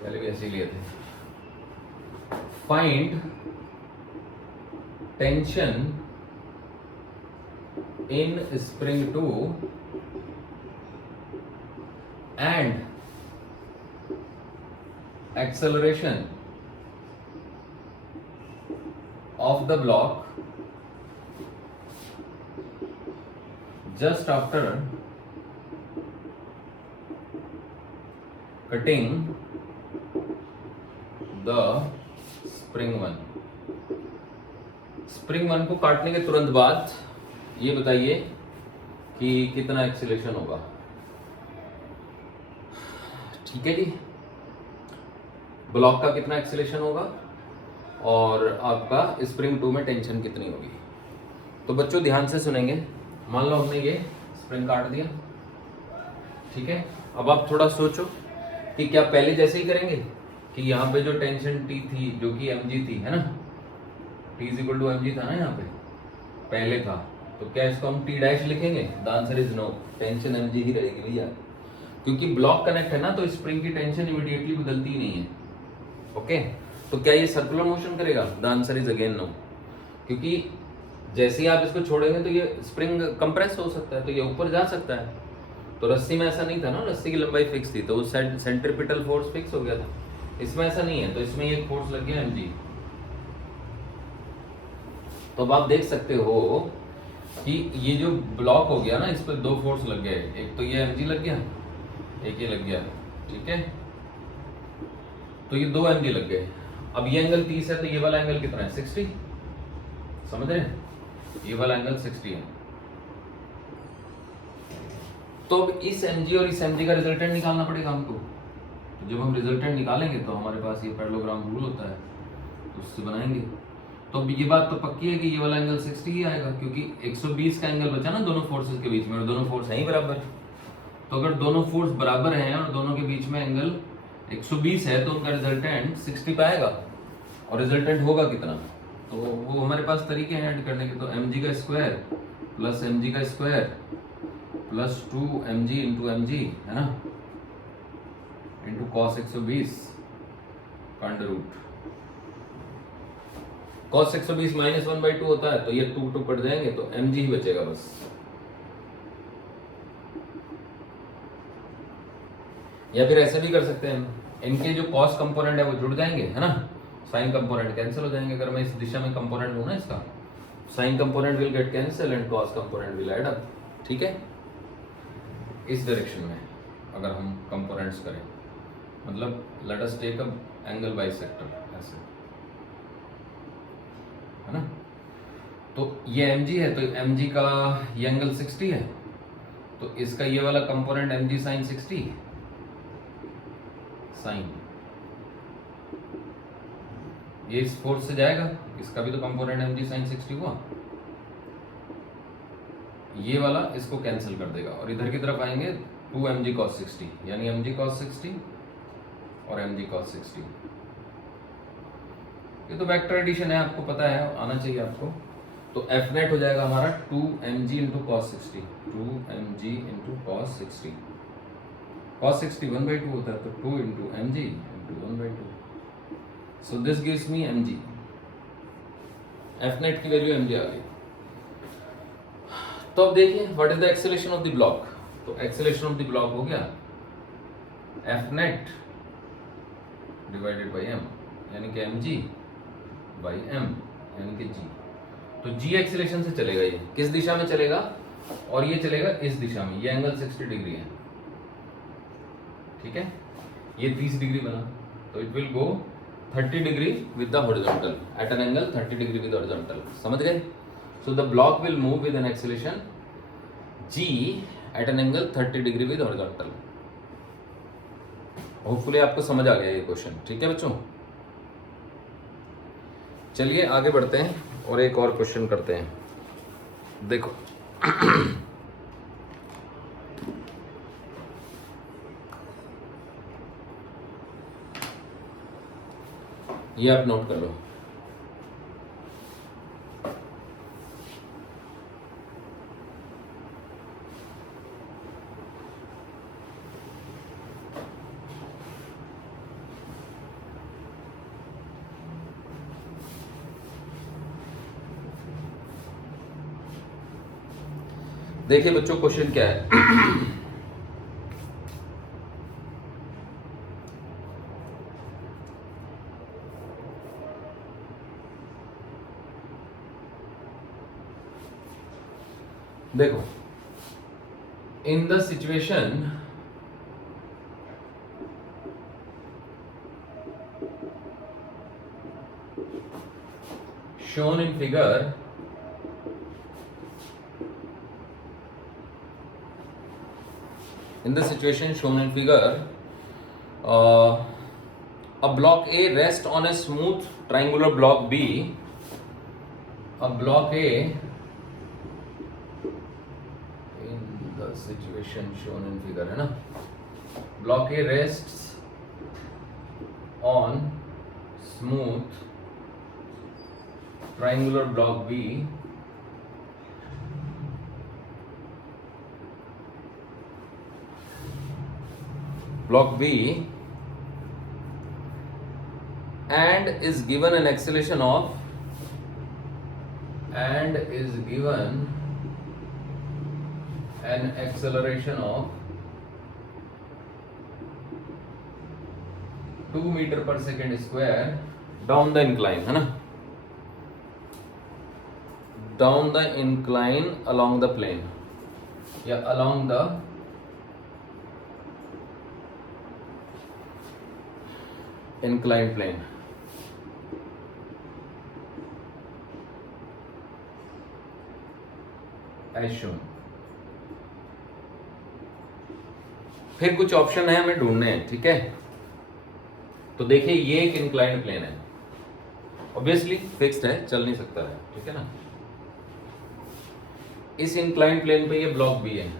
पहले भी ऐसे लिए थे। Find tension in spring 2 and acceleration of the block just after cutting the spring 1। Spring 1 को काटने के तुरंत बाद ये बताइए कि कितना एक्सीलरेशन होगा। ठीक है जी, ब्लॉक का कितना एक्सीलरेशन होगा और आपका स्प्रिंग 2 में टेंशन कितनी होगी। तो बच्चों ध्यान से सुनेंगे। मान लो हमने ये स्प्रिंग काट दिया, ठीक है। अब आप थोड़ा सोचो कि क्या पहले जैसे ही करेंगे कि यहाँ पे जो टेंशन T थी जो कि mg थी, है ना, T is equal to mg था ना, यहाँ पे पहले था, तो क्या इसको हम T डैश लिखेंगे? The answer is no, tension mg ही रहेगी भैया, क्योंकि ब्लॉक कनेक्ट है ना, तो स्प्रिंग की टेंशन इमीडिएटली बदलती ही नहीं है। ओके, तो क्या ये सर्कुलर मोशन करेगा? The answer is again no, क्योंकि जैसे ही आप इसको छोड़ेंगे तो ये स्प्रिंग कंप्रेस हो सकता है, तो ये ऊपर जा सकता है। तो रस्सी में ऐसा नहीं था ना, रस्सी की लंबाई फिक्स थी, तो उस सेंट्रीपिटल फोर्स फिक्स हो गया था। इसमें ऐसा नहीं है, तो इसमें ये फोर्स लग गया mg। तो अब आप देख सकते हो कि ये जो ब्लॉक हो गया ना, इस पर दो फोर्स लग गए, एक तो ये mg लग गया, एक ये लग गया, ठीक है। तो ये दो mg लग गए। अब ये एंगल 30 है, तो ये वाला एंगल कितना है? 60, समझ रहे हैं? ये वाला एंगल 60 है। तो अब इस mg और इस mg का रिजल्टेंट निकालना पड़ेगा हमको। तो जब हम रिजल्टेंट निकालेंगे तो हमारे पास ये पैरेललोग्राम रूल होता है, तो उससे बनाएंगे। तो अब ये बात तो पक्की है कि ये वाला एंगल 60 ही आएगा, क्योंकि 120 का एंगल बचा ना दोनों फोर्सेस के बीच में, और दोनों फोर्स हैं ही बराबर। तो अगर दोनों फोर्स बराबर हैं और दोनों के बीच में एंगल 120 है, तो उनका रिजल्टेंट 60 पे आएगा। और रिजल्टेंट होगा कितना? तो वो हमारे पास तरीके हैं ऐड करने के। तो mg का स्क्वायर प्लस mg का square plus 2mg into mg, है ना, इंटू कॉस 120 का अंडर रूट। कॉस 120 माइनस 1/2 होता है, तो ये 2 कट जाएंगे, तो mg ही बचेगा बस। या फिर ऐसे भी कर सकते हैं, इनके जो कॉस कंपोनेंट है वो जुड़ जाएंगे, है ना, साइन कंपोनेंट कैंसिल हो जाएंगे। अगर मैं इस दिशा में कंपोनेंट हूं ना इसका, sign component will get cancel and cos component will add up, ठीक है। इस डायरेक्शन में अगर हम कंपोनेंट्स करें, मतलब let us take a angle bisector ऐसे, है ना। तो ये mg है, तो mg का ये एंगल 60 है, तो इसका ये वाला कंपोनेंट mg साइन 60 साइन, ये इस फोर्स से जाएगा, इसका भी तो कंपोनेंट mg साइन 60 हुआ, ये वाला इसको कैंसिल कर देगा और इधर की तरफ आएंगे 2 mg cos 60, यानी mg cos 60 और mg cos 60। ये तो वेक्टर एडिशन है, आपको पता है, आना चाहिए आपको। तो एफ नेट हो जाएगा हमारा 2 mg into cos 60, 2 mg into cos 60। cos 60 1/2 होता है, तो 2 into mg into 1/2। So this gives me mg। F net की वैल्यू mg आ गई। तो अब देखिए what is the acceleration of the block. तो एक्सेलरेशन ऑफ द ब्लॉक हो गया F net divided by M, यानी कि mg बाई m, यानी कि g। तो g एक्सेलरेशन से चलेगा, ये किस दिशा में चलेगा, और ये चलेगा इस दिशा में, ये एंगल 60 डिग्री है, ठीक है, ये 30 डिग्री बना, तो it will go 30 degree with the horizontal, at an angle 30 degree with horizontal. समझ गए? So the block will move with an acceleration g at an angle 30 degree with horizontal. Hopefully आपको समझ आ गया ये क्वेश्चन, ठीक है बच्चों। चलिए आगे बढ़ते हैं और एक और क्वेश्चन करते हैं। देखो ये आप नोट कर लो। देखिए बच्चों क्वेश्चन क्या है। देखो, इन the situation shown in figure, in the situation shown in figure, a block A rests on a smooth triangular block B. A block A, in the situation shown in figure, है ना, block A rests on smooth triangular block B and is given an acceleration of 2 meter per second square down the incline, है ना, down the incline along the plane, या along the inclined plane। as shown। फिर कुछ ऑप्शन है हमें ढूंढने हैं, ठीक है। तो देखिए ये एक इंक्लाइंड प्लेन है, ऑब्वियसली फिक्स्ड है, चल नहीं सकता है, ठीक है ना। इस इंक्लाइंड प्लेन पे ये ब्लॉक बी है,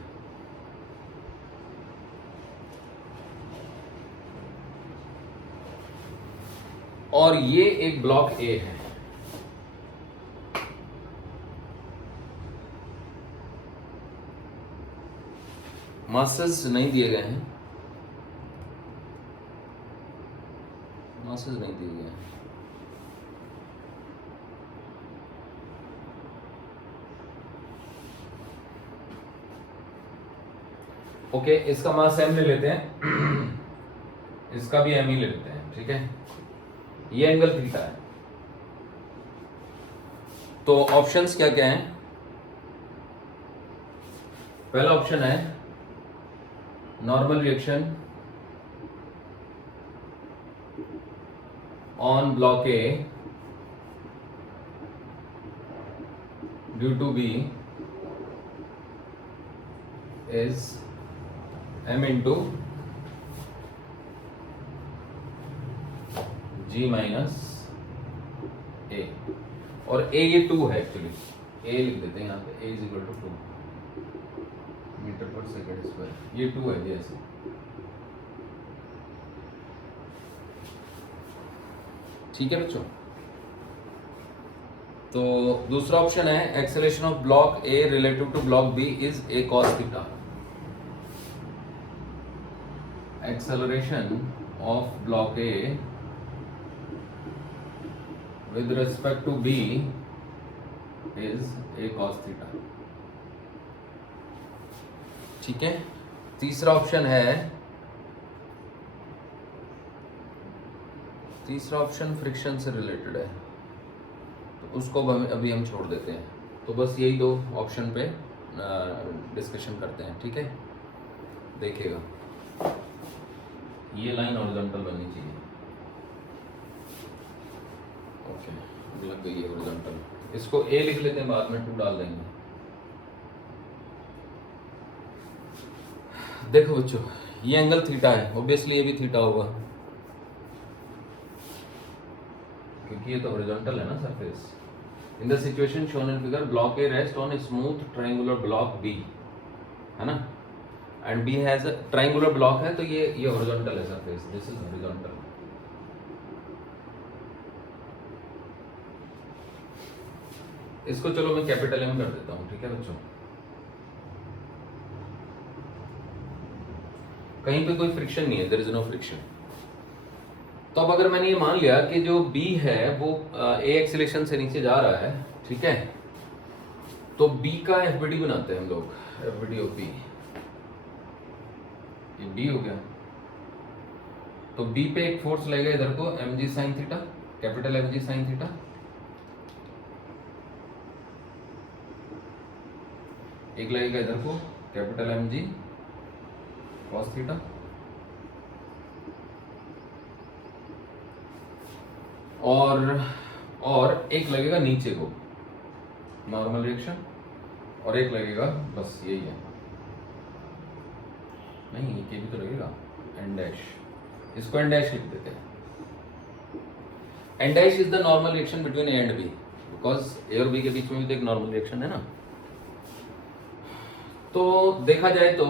और ये एक ब्लॉक ए है। मासेस नहीं दिए गए हैं, मासेस नहीं दिए गए हैं। ओके, इसका मास एम ले लेते हैं, इसका भी एम ही ले लेते हैं, ठीक है। ये एंगल थीटा है। तो ऑप्शंस क्या क्या हैं? पहला ऑप्शन है normal reaction on block A due to B is m into g minus a, और a ये 2 है एक्चुअली, a लिख देते हैं यहाँ पे, a is equal to 2। Metre per second square, ये 2 है ये ऐसे। ठीक है बच्चों, तो दूसरा ऑप्शन है acceleration of block A relative to block B is A cos theta. Acceleration of block A with respect to B is a cos theta। ठीक है, तीसरा ऑप्शन है, तीसरा ऑप्शन फ्रिक्शन से रिलेटेड है, तो उसको अभी हम छोड़ देते हैं। तो बस यही दो ऑप्शन पे डिस्कशन करते हैं। ठीक है, देखिएगा ये लाइन हॉरिजॉन्टल बननी चाहिए। ओके, लग गई है हॉरिजॉन्टल, इसको ए लिख लेते हैं, बाद में 2 डाल देंगे। देखो बच्चों, ये एंगल थीटा है, ऑब्वियसली ये भी थीटा होगा क्योंकि ये तो हॉरिजॉन्टल है ना surface. In the situation shown in figure block A rest on a smooth triangular block B, है ना, and B has a triangular block है, तो ये हॉरिजॉन्टल है सरफेस, दिस इज हॉरिजॉन्टल। इसको चलो मैं कैपिटल एम कर देता हूं। ठीक है बच्चों, कहीं पे कोई फ्रिक्शन नहीं है, देयर इज नो फ्रिक्शन। तो अब अगर मैंने ये मान लिया कि जो B है वो ए एक्सेलरेशन से नीचे जा रहा है, ठीक है, तो B का FBD बनाते हैं हम लोग, FBD ऑफ B, ये B हो गया। तो B पे एक फोर्स लगेगा इधर को mg sin theta, capital mg sin theta, एक लगेगा इधर को कैपिटल mg cos थीटा, और एक लगेगा नीचे को नॉर्मल रिएक्शन, और एक लगेगा बस यही है, नहीं ये भी तो लगेगा एन डैश, इसको एन डैश लिख देते हैं। N dash is the normal reaction between A and B, because A और बी के बीच में भी तो एक नॉर्मल रिएक्शन है ना। तो देखा जाए तो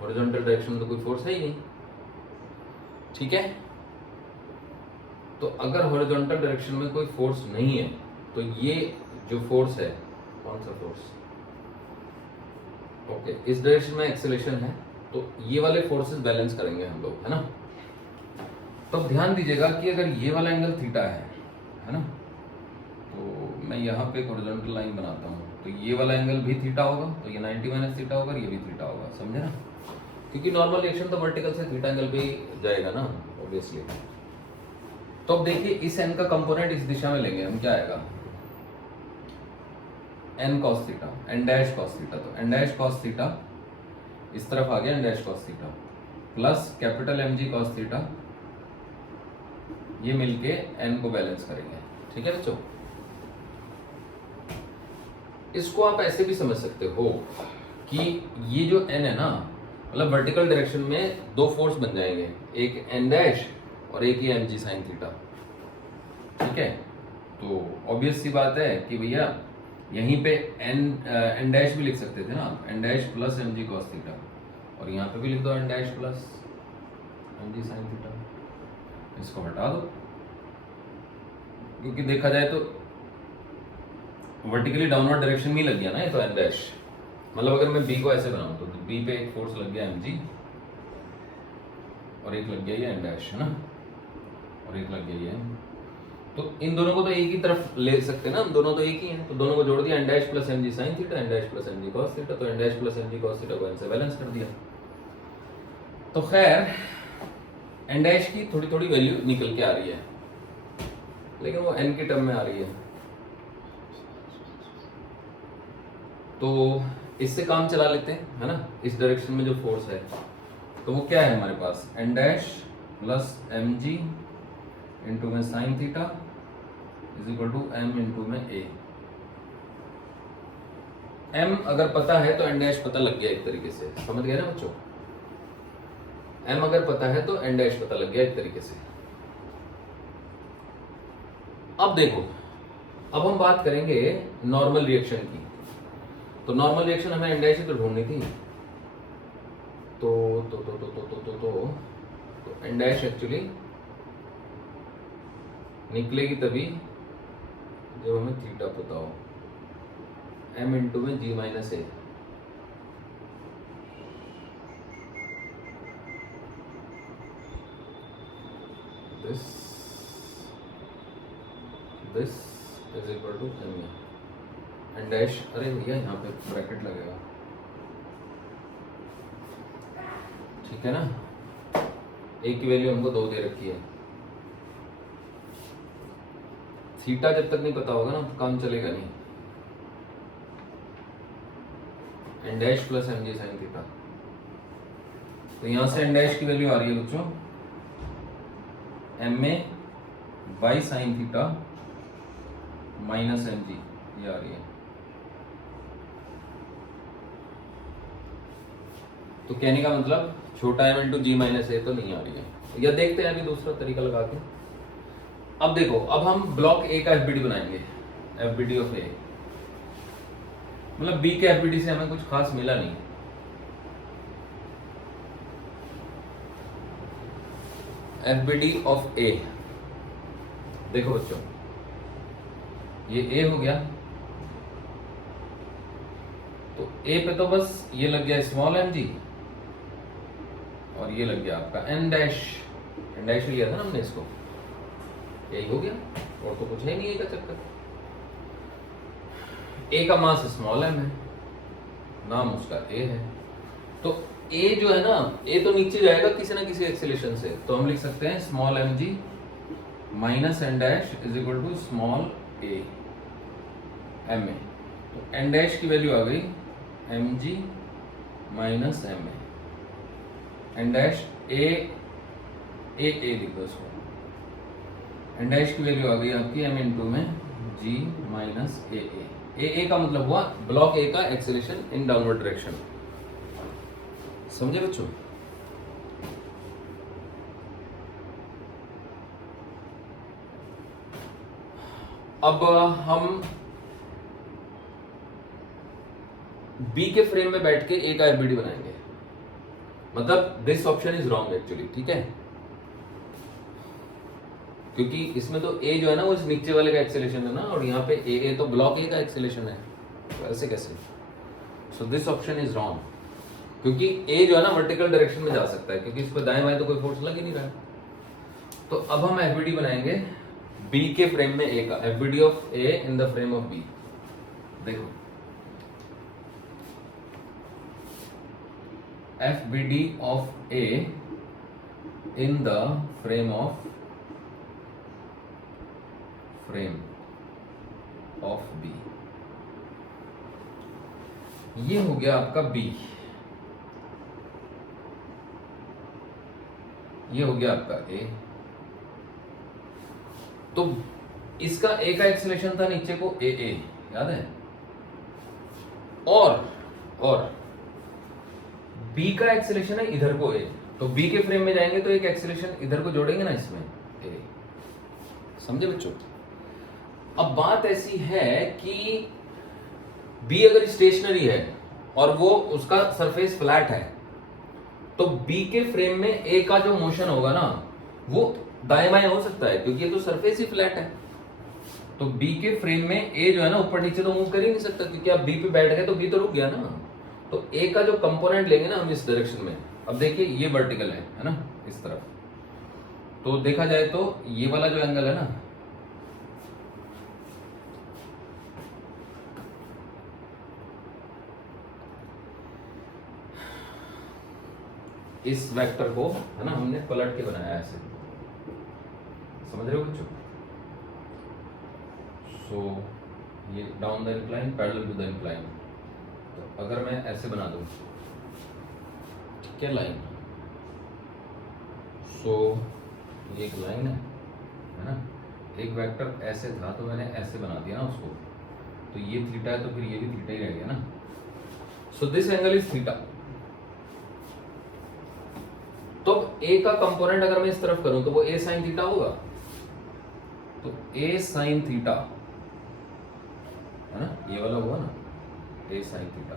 हॉरिजॉन्टल डायरेक्शन में तो कोई फोर्स है ही नहीं, ठीक है। तो अगर हॉरिजॉन्टल डायरेक्शन में कोई फोर्स नहीं है तो ये जो फोर्स है, कौन सा फोर्स, ओके, इस डायरेक्शन में एक्सेलरेशन है, तो ये वाले फोर्सेस बैलेंस करेंगे हम लोग, है ना। तो ध्यान दीजिएगा कि अगर ये वाला एंगल थीटा है ना, तो मैं यहाँ पे एक हॉरिजॉन्टल लाइन बनाता हूँ, तो ये वाला एंगल भी थीटा होगा, तो ये 90 माइनस थीटा होगा, ये भी थीटा होगा, समझे ना, क्योंकि नॉर्मल रिएक्शन तो वर्टिकल से थीटा एंगल पे जाएगा ना ऑब्वियसली। तो अब देखिए इस एन का कंपोनेंट इस दिशा में लेंगे हम, क्या आएगा, N cos theta, N dash cos theta, तो एन डैश कॉस थीटा इस तरफ आ गया, N dash cos theta plus capital M G cos theta, ये मिलके एन को बैलेंस करेंगे, ठीक है बच्चों। इसको आप ऐसे भी समझ सकते हो कि ये जो एन है ना, मतलब वर्टिकल डायरेक्शन में दो फोर्स बन जाएंगे, एक एन डैश और एक ही एम जी साइन थीटा, ठीक है। तो ऑब्वियस सी बात है कि भैया यहीं पे एन डैश भी लिख सकते थे ना, N dash plus M G cos theta, और यहाँ पे भी लिख दो N dash plus M G sine theta, इसको हटा दो, क्योंकि देखा जाए तो वर्टिकली डाउनवर्ड डायरेक्शन में लग गया ना ये, तो एन डैश, मतलब अगर मैं बी को ऐसे बनाऊं तो बी पे एक फोर्स लग गया एम जी और एक लग गया ये एन डैश, है ना, और एक लग गया ये, तो इन दोनों को तो एक ही तरफ ले सकते हैं ना, हम दोनों तो एक ही हैं, तो दोनों को जोड़ दिया, N dash plus M G sine theta, N dash plus M G cos theta, तो N dash plus M G cos theta को एन से बैलेंस कर दिया। तो खैर एन डैश की थोड़ी थोड़ी वैल्यू निकल के आ रही है, लेकिन वो एन के टर्म में आ रही है, तो इससे काम चला लेते हैं, है ना। इस डायरेक्शन में जो फोर्स है तो वो क्या है हमारे पास, N dash plus M G into में sine theta is equal to M into में ए। एम अगर पता है तो एन डैश पता लग गया एक तरीके से, समझ गए ना बच्चों। एम अगर पता है तो एन डैश पता लग गया एक तरीके से। अब देखो, अब हम बात करेंगे नॉर्मल रिएक्शन की। तो नॉर्मल रिएक्शन हमें एन डैश ही तो ढूंढनी थी। तो एन डैश एक्चुअली निकलेगी तभी जब हमें थीटा पता हो, m इंटू में g minus A. This is equal to m N dash. अरे भैया यहाँ पे ब्रैकेट लगेगा, ठीक है ना। ए की वैल्यू हमको 2 दे रखी है। थीटा जब तक नहीं पता होगा ना तो काम चलेगा नहीं। N dash plus M G sine theta, तो यहां से एन डैश की वैल्यू आ रही है बच्चों M A by sine theta minus M G, ये आ रही है। तो कहने का मतलब छोटा M into G minus A तो नहीं आ रही है। या देखते हैं अभी दूसरा तरीका लगा के। अब देखो, अब हम ब्लॉक ए का एफबीडी बनाएंगे, एफबीडी ऑफ ए। मतलब बी के एफबीडी से हमें कुछ खास मिला नहीं। एफबीडी ऑफ ए, देखो बच्चों, ये ए हो गया, तो ए पे तो बस ये लग गया स्मॉल एम जी, और ये लग गया आपका एन डैश। एन डैश लिया था ना हमने इसको, यही हो गया, और तो कुछ है नहीं ए का चक्कर। ए का मास स्मॉल एम है, नाम उसका ए है, तो ए जो है ना, ए तो नीचे जाएगा किसी ना किसी एक्सेलेरेशन से, तो हम लिख सकते हैं small M G minus N dash is equal to small A M A. तो एन डैश की वैल्यू आ गई M G minus M A. N dash A लिख दो इसको। एन डैश की वैल्यू आ गई आपकी एम इंटू में जी माइनस ए का मतलब हुआ ब्लॉक ए का एक्सेलेरेशन इन डाउनवर्ड डायरेक्शन। समझे बच्चों? अब हम बी के फ्रेम में बैठ के ए का एफबीडी बनाएंगे। मतलब this option is wrong actually, ठीक है, क्योंकि इसमें तो ए जो है ना वो इस नीचे वाले का एक्सेलेरेशन है ना, और यहाँ पे ए तो ब्लॉक ए का एक्सेलेरेशन है, तो ऐसे कैसे? So this option is wrong, क्योंकि ए जो है ना वर्टिकल डायरेक्शन में जा सकता है, क्योंकि इस पर दाएं बाएं तो कोई फोर्स लग ही नहीं रहा है। तो अब हम एफबीडी बनाएंगे बी के फ्रेम में ए का, FBD of A in the frame of B. देखो FBD of A in the frame of B, ये हो गया आपका बी, ये हो गया आपका ए। तो इसका ए का एक्सेलेरेशन था नीचे को ए याद है, और बी का एक्सेलेरेशन है इधर को ए, तो बी के फ्रेम में जाएंगे तो एक एक्सेलेरेशन इधर को जोड़ेंगे ना इसमें ए। समझे बच्चों? अब बात ऐसी है कि बी अगर स्टेशनरी है और वो उसका सरफेस फ्लैट है, तो बी के फ्रेम में ए का जो मोशन होगा ना वो दाएं बाएं हो सकता है, क्योंकि ये तो सरफेस ही फ्लैट है। तो बी के फ्रेम में ए जो है ना ऊपर नीचे तो मूव कर ही नहीं सकता, क्योंकि आप बी पे बैठ गए तो बी तो रुक गया ना। तो ए का जो कंपोनेंट लेंगे ना हम इस डायरेक्शन में, अब देखिए ये वर्टिकल है ना इस तरफ, तो देखा जाए तो ये वाला जो एंगल है ना, इस वेक्टर को है ना हमने पलट के बनाया ऐसे, समझ रहे हो बच्चों? सो ये down the incline parallel to the incline, तो अगर मैं ऐसे बना दूं क्या लाइन, सो ये एक लाइन है ना, एक वेक्टर ऐसे था तो मैंने ऐसे बना दिया ना उसको, तो ये थीटा है तो फिर ये भी थीटा ही रह गया ना। So this angle is theta. तो ए का कंपोनेंट अगर मैं इस तरफ करूं तो वो ए साइन थीटा होगा, तो ए साइन थीटा है ना, ये वाला होगा ना, ए साइन थीटा,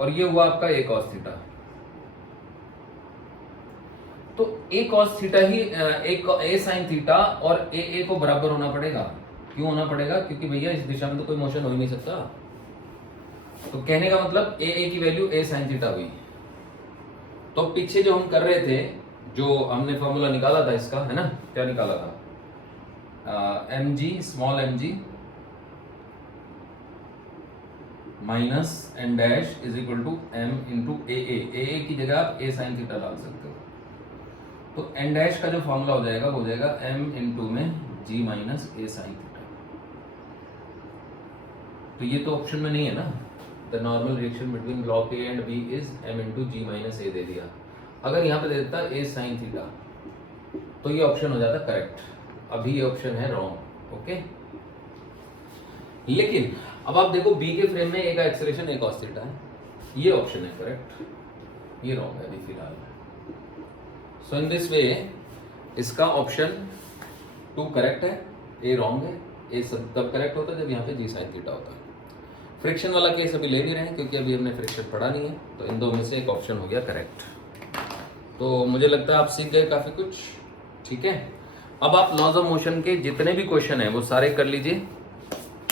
और ये हुआ आपका ए कॉस थीटा। तो ए कॉस थीटा ही ए साइन थीटा और ए को बराबर होना पड़ेगा। क्यों होना पड़ेगा? क्योंकि भैया इस दिशा में तो कोई मोशन हो ही नहीं सकता। तो कहने का मतलब ए की वैल्यू ए साइन थीटा हुई। तो पीछे जो हम कर रहे थे, जो हमने फॉर्मूला निकाला था इसका, है ना, क्या निकाला था? M G, small M G minus N dash is equal to M into A की जगह आप ए साइन थीटा डाल सकते हो। तो एन डैश का जो फॉर्मूला हो जाएगा वो हो जाएगा एम इंटू में G minus A sine theta. तो ये तो ऑप्शन में नहीं है ना। The normal reaction between block A and B is M into G minus A दे दिया। अगर यहाँ पे दे देता ए साइन थीटा तो ये ऑप्शन हो जाता करेक्ट। अभी ये ऑप्शन है रॉन्ग। ओके, लेकिन अब आप देखो बी के फ्रेम में ए का एक्सेलरेशन ए कॉस थीटा है, ये ऑप्शन है करेक्ट, ये रॉन्ग है अभी फिलहाल। सो इन दिस वे इसका ऑप्शन 2 करेक्ट है, ए रॉन्ग है। ए सब तब करेक्ट होता है जब यहाँ पे जी साइन थीटा होता है। फ्रिक्शन वाला केस अभी ले नहीं रहे हैं क्योंकि अभी हमने फ्रिक्शन पढ़ा नहीं है, तो इन दो में से एक ऑप्शन हो गया करेक्ट। तो मुझे लगता है आप सीख गए काफी कुछ। ठीक है, अब आप लॉज ऑफ मोशन के जितने भी क्वेश्चन हैं वो सारे कर लीजिए,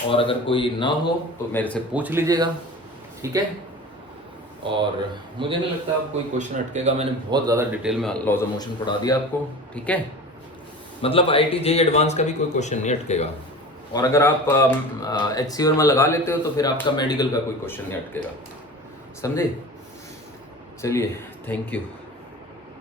और अगर कोई ना हो तो मेरे से पूछ लीजिएगा। ठीक है, और मुझे नहीं लगता आप कोई क्वेश्चन अटकेगा। मैंने बहुत ज़्यादा डिटेल में लॉज ऑफ मोशन पढ़ा दिया आपको। ठीक है, मतलब IIT JEE एडवांस का भी कोई क्वेश्चन नहीं अटकेगा। और अगर आप HCR में लगा लेते हो तो फिर आपका मेडिकल का कोई क्वेश्चन नहीं अटकेगा। समझे? चलिए, थैंक यू।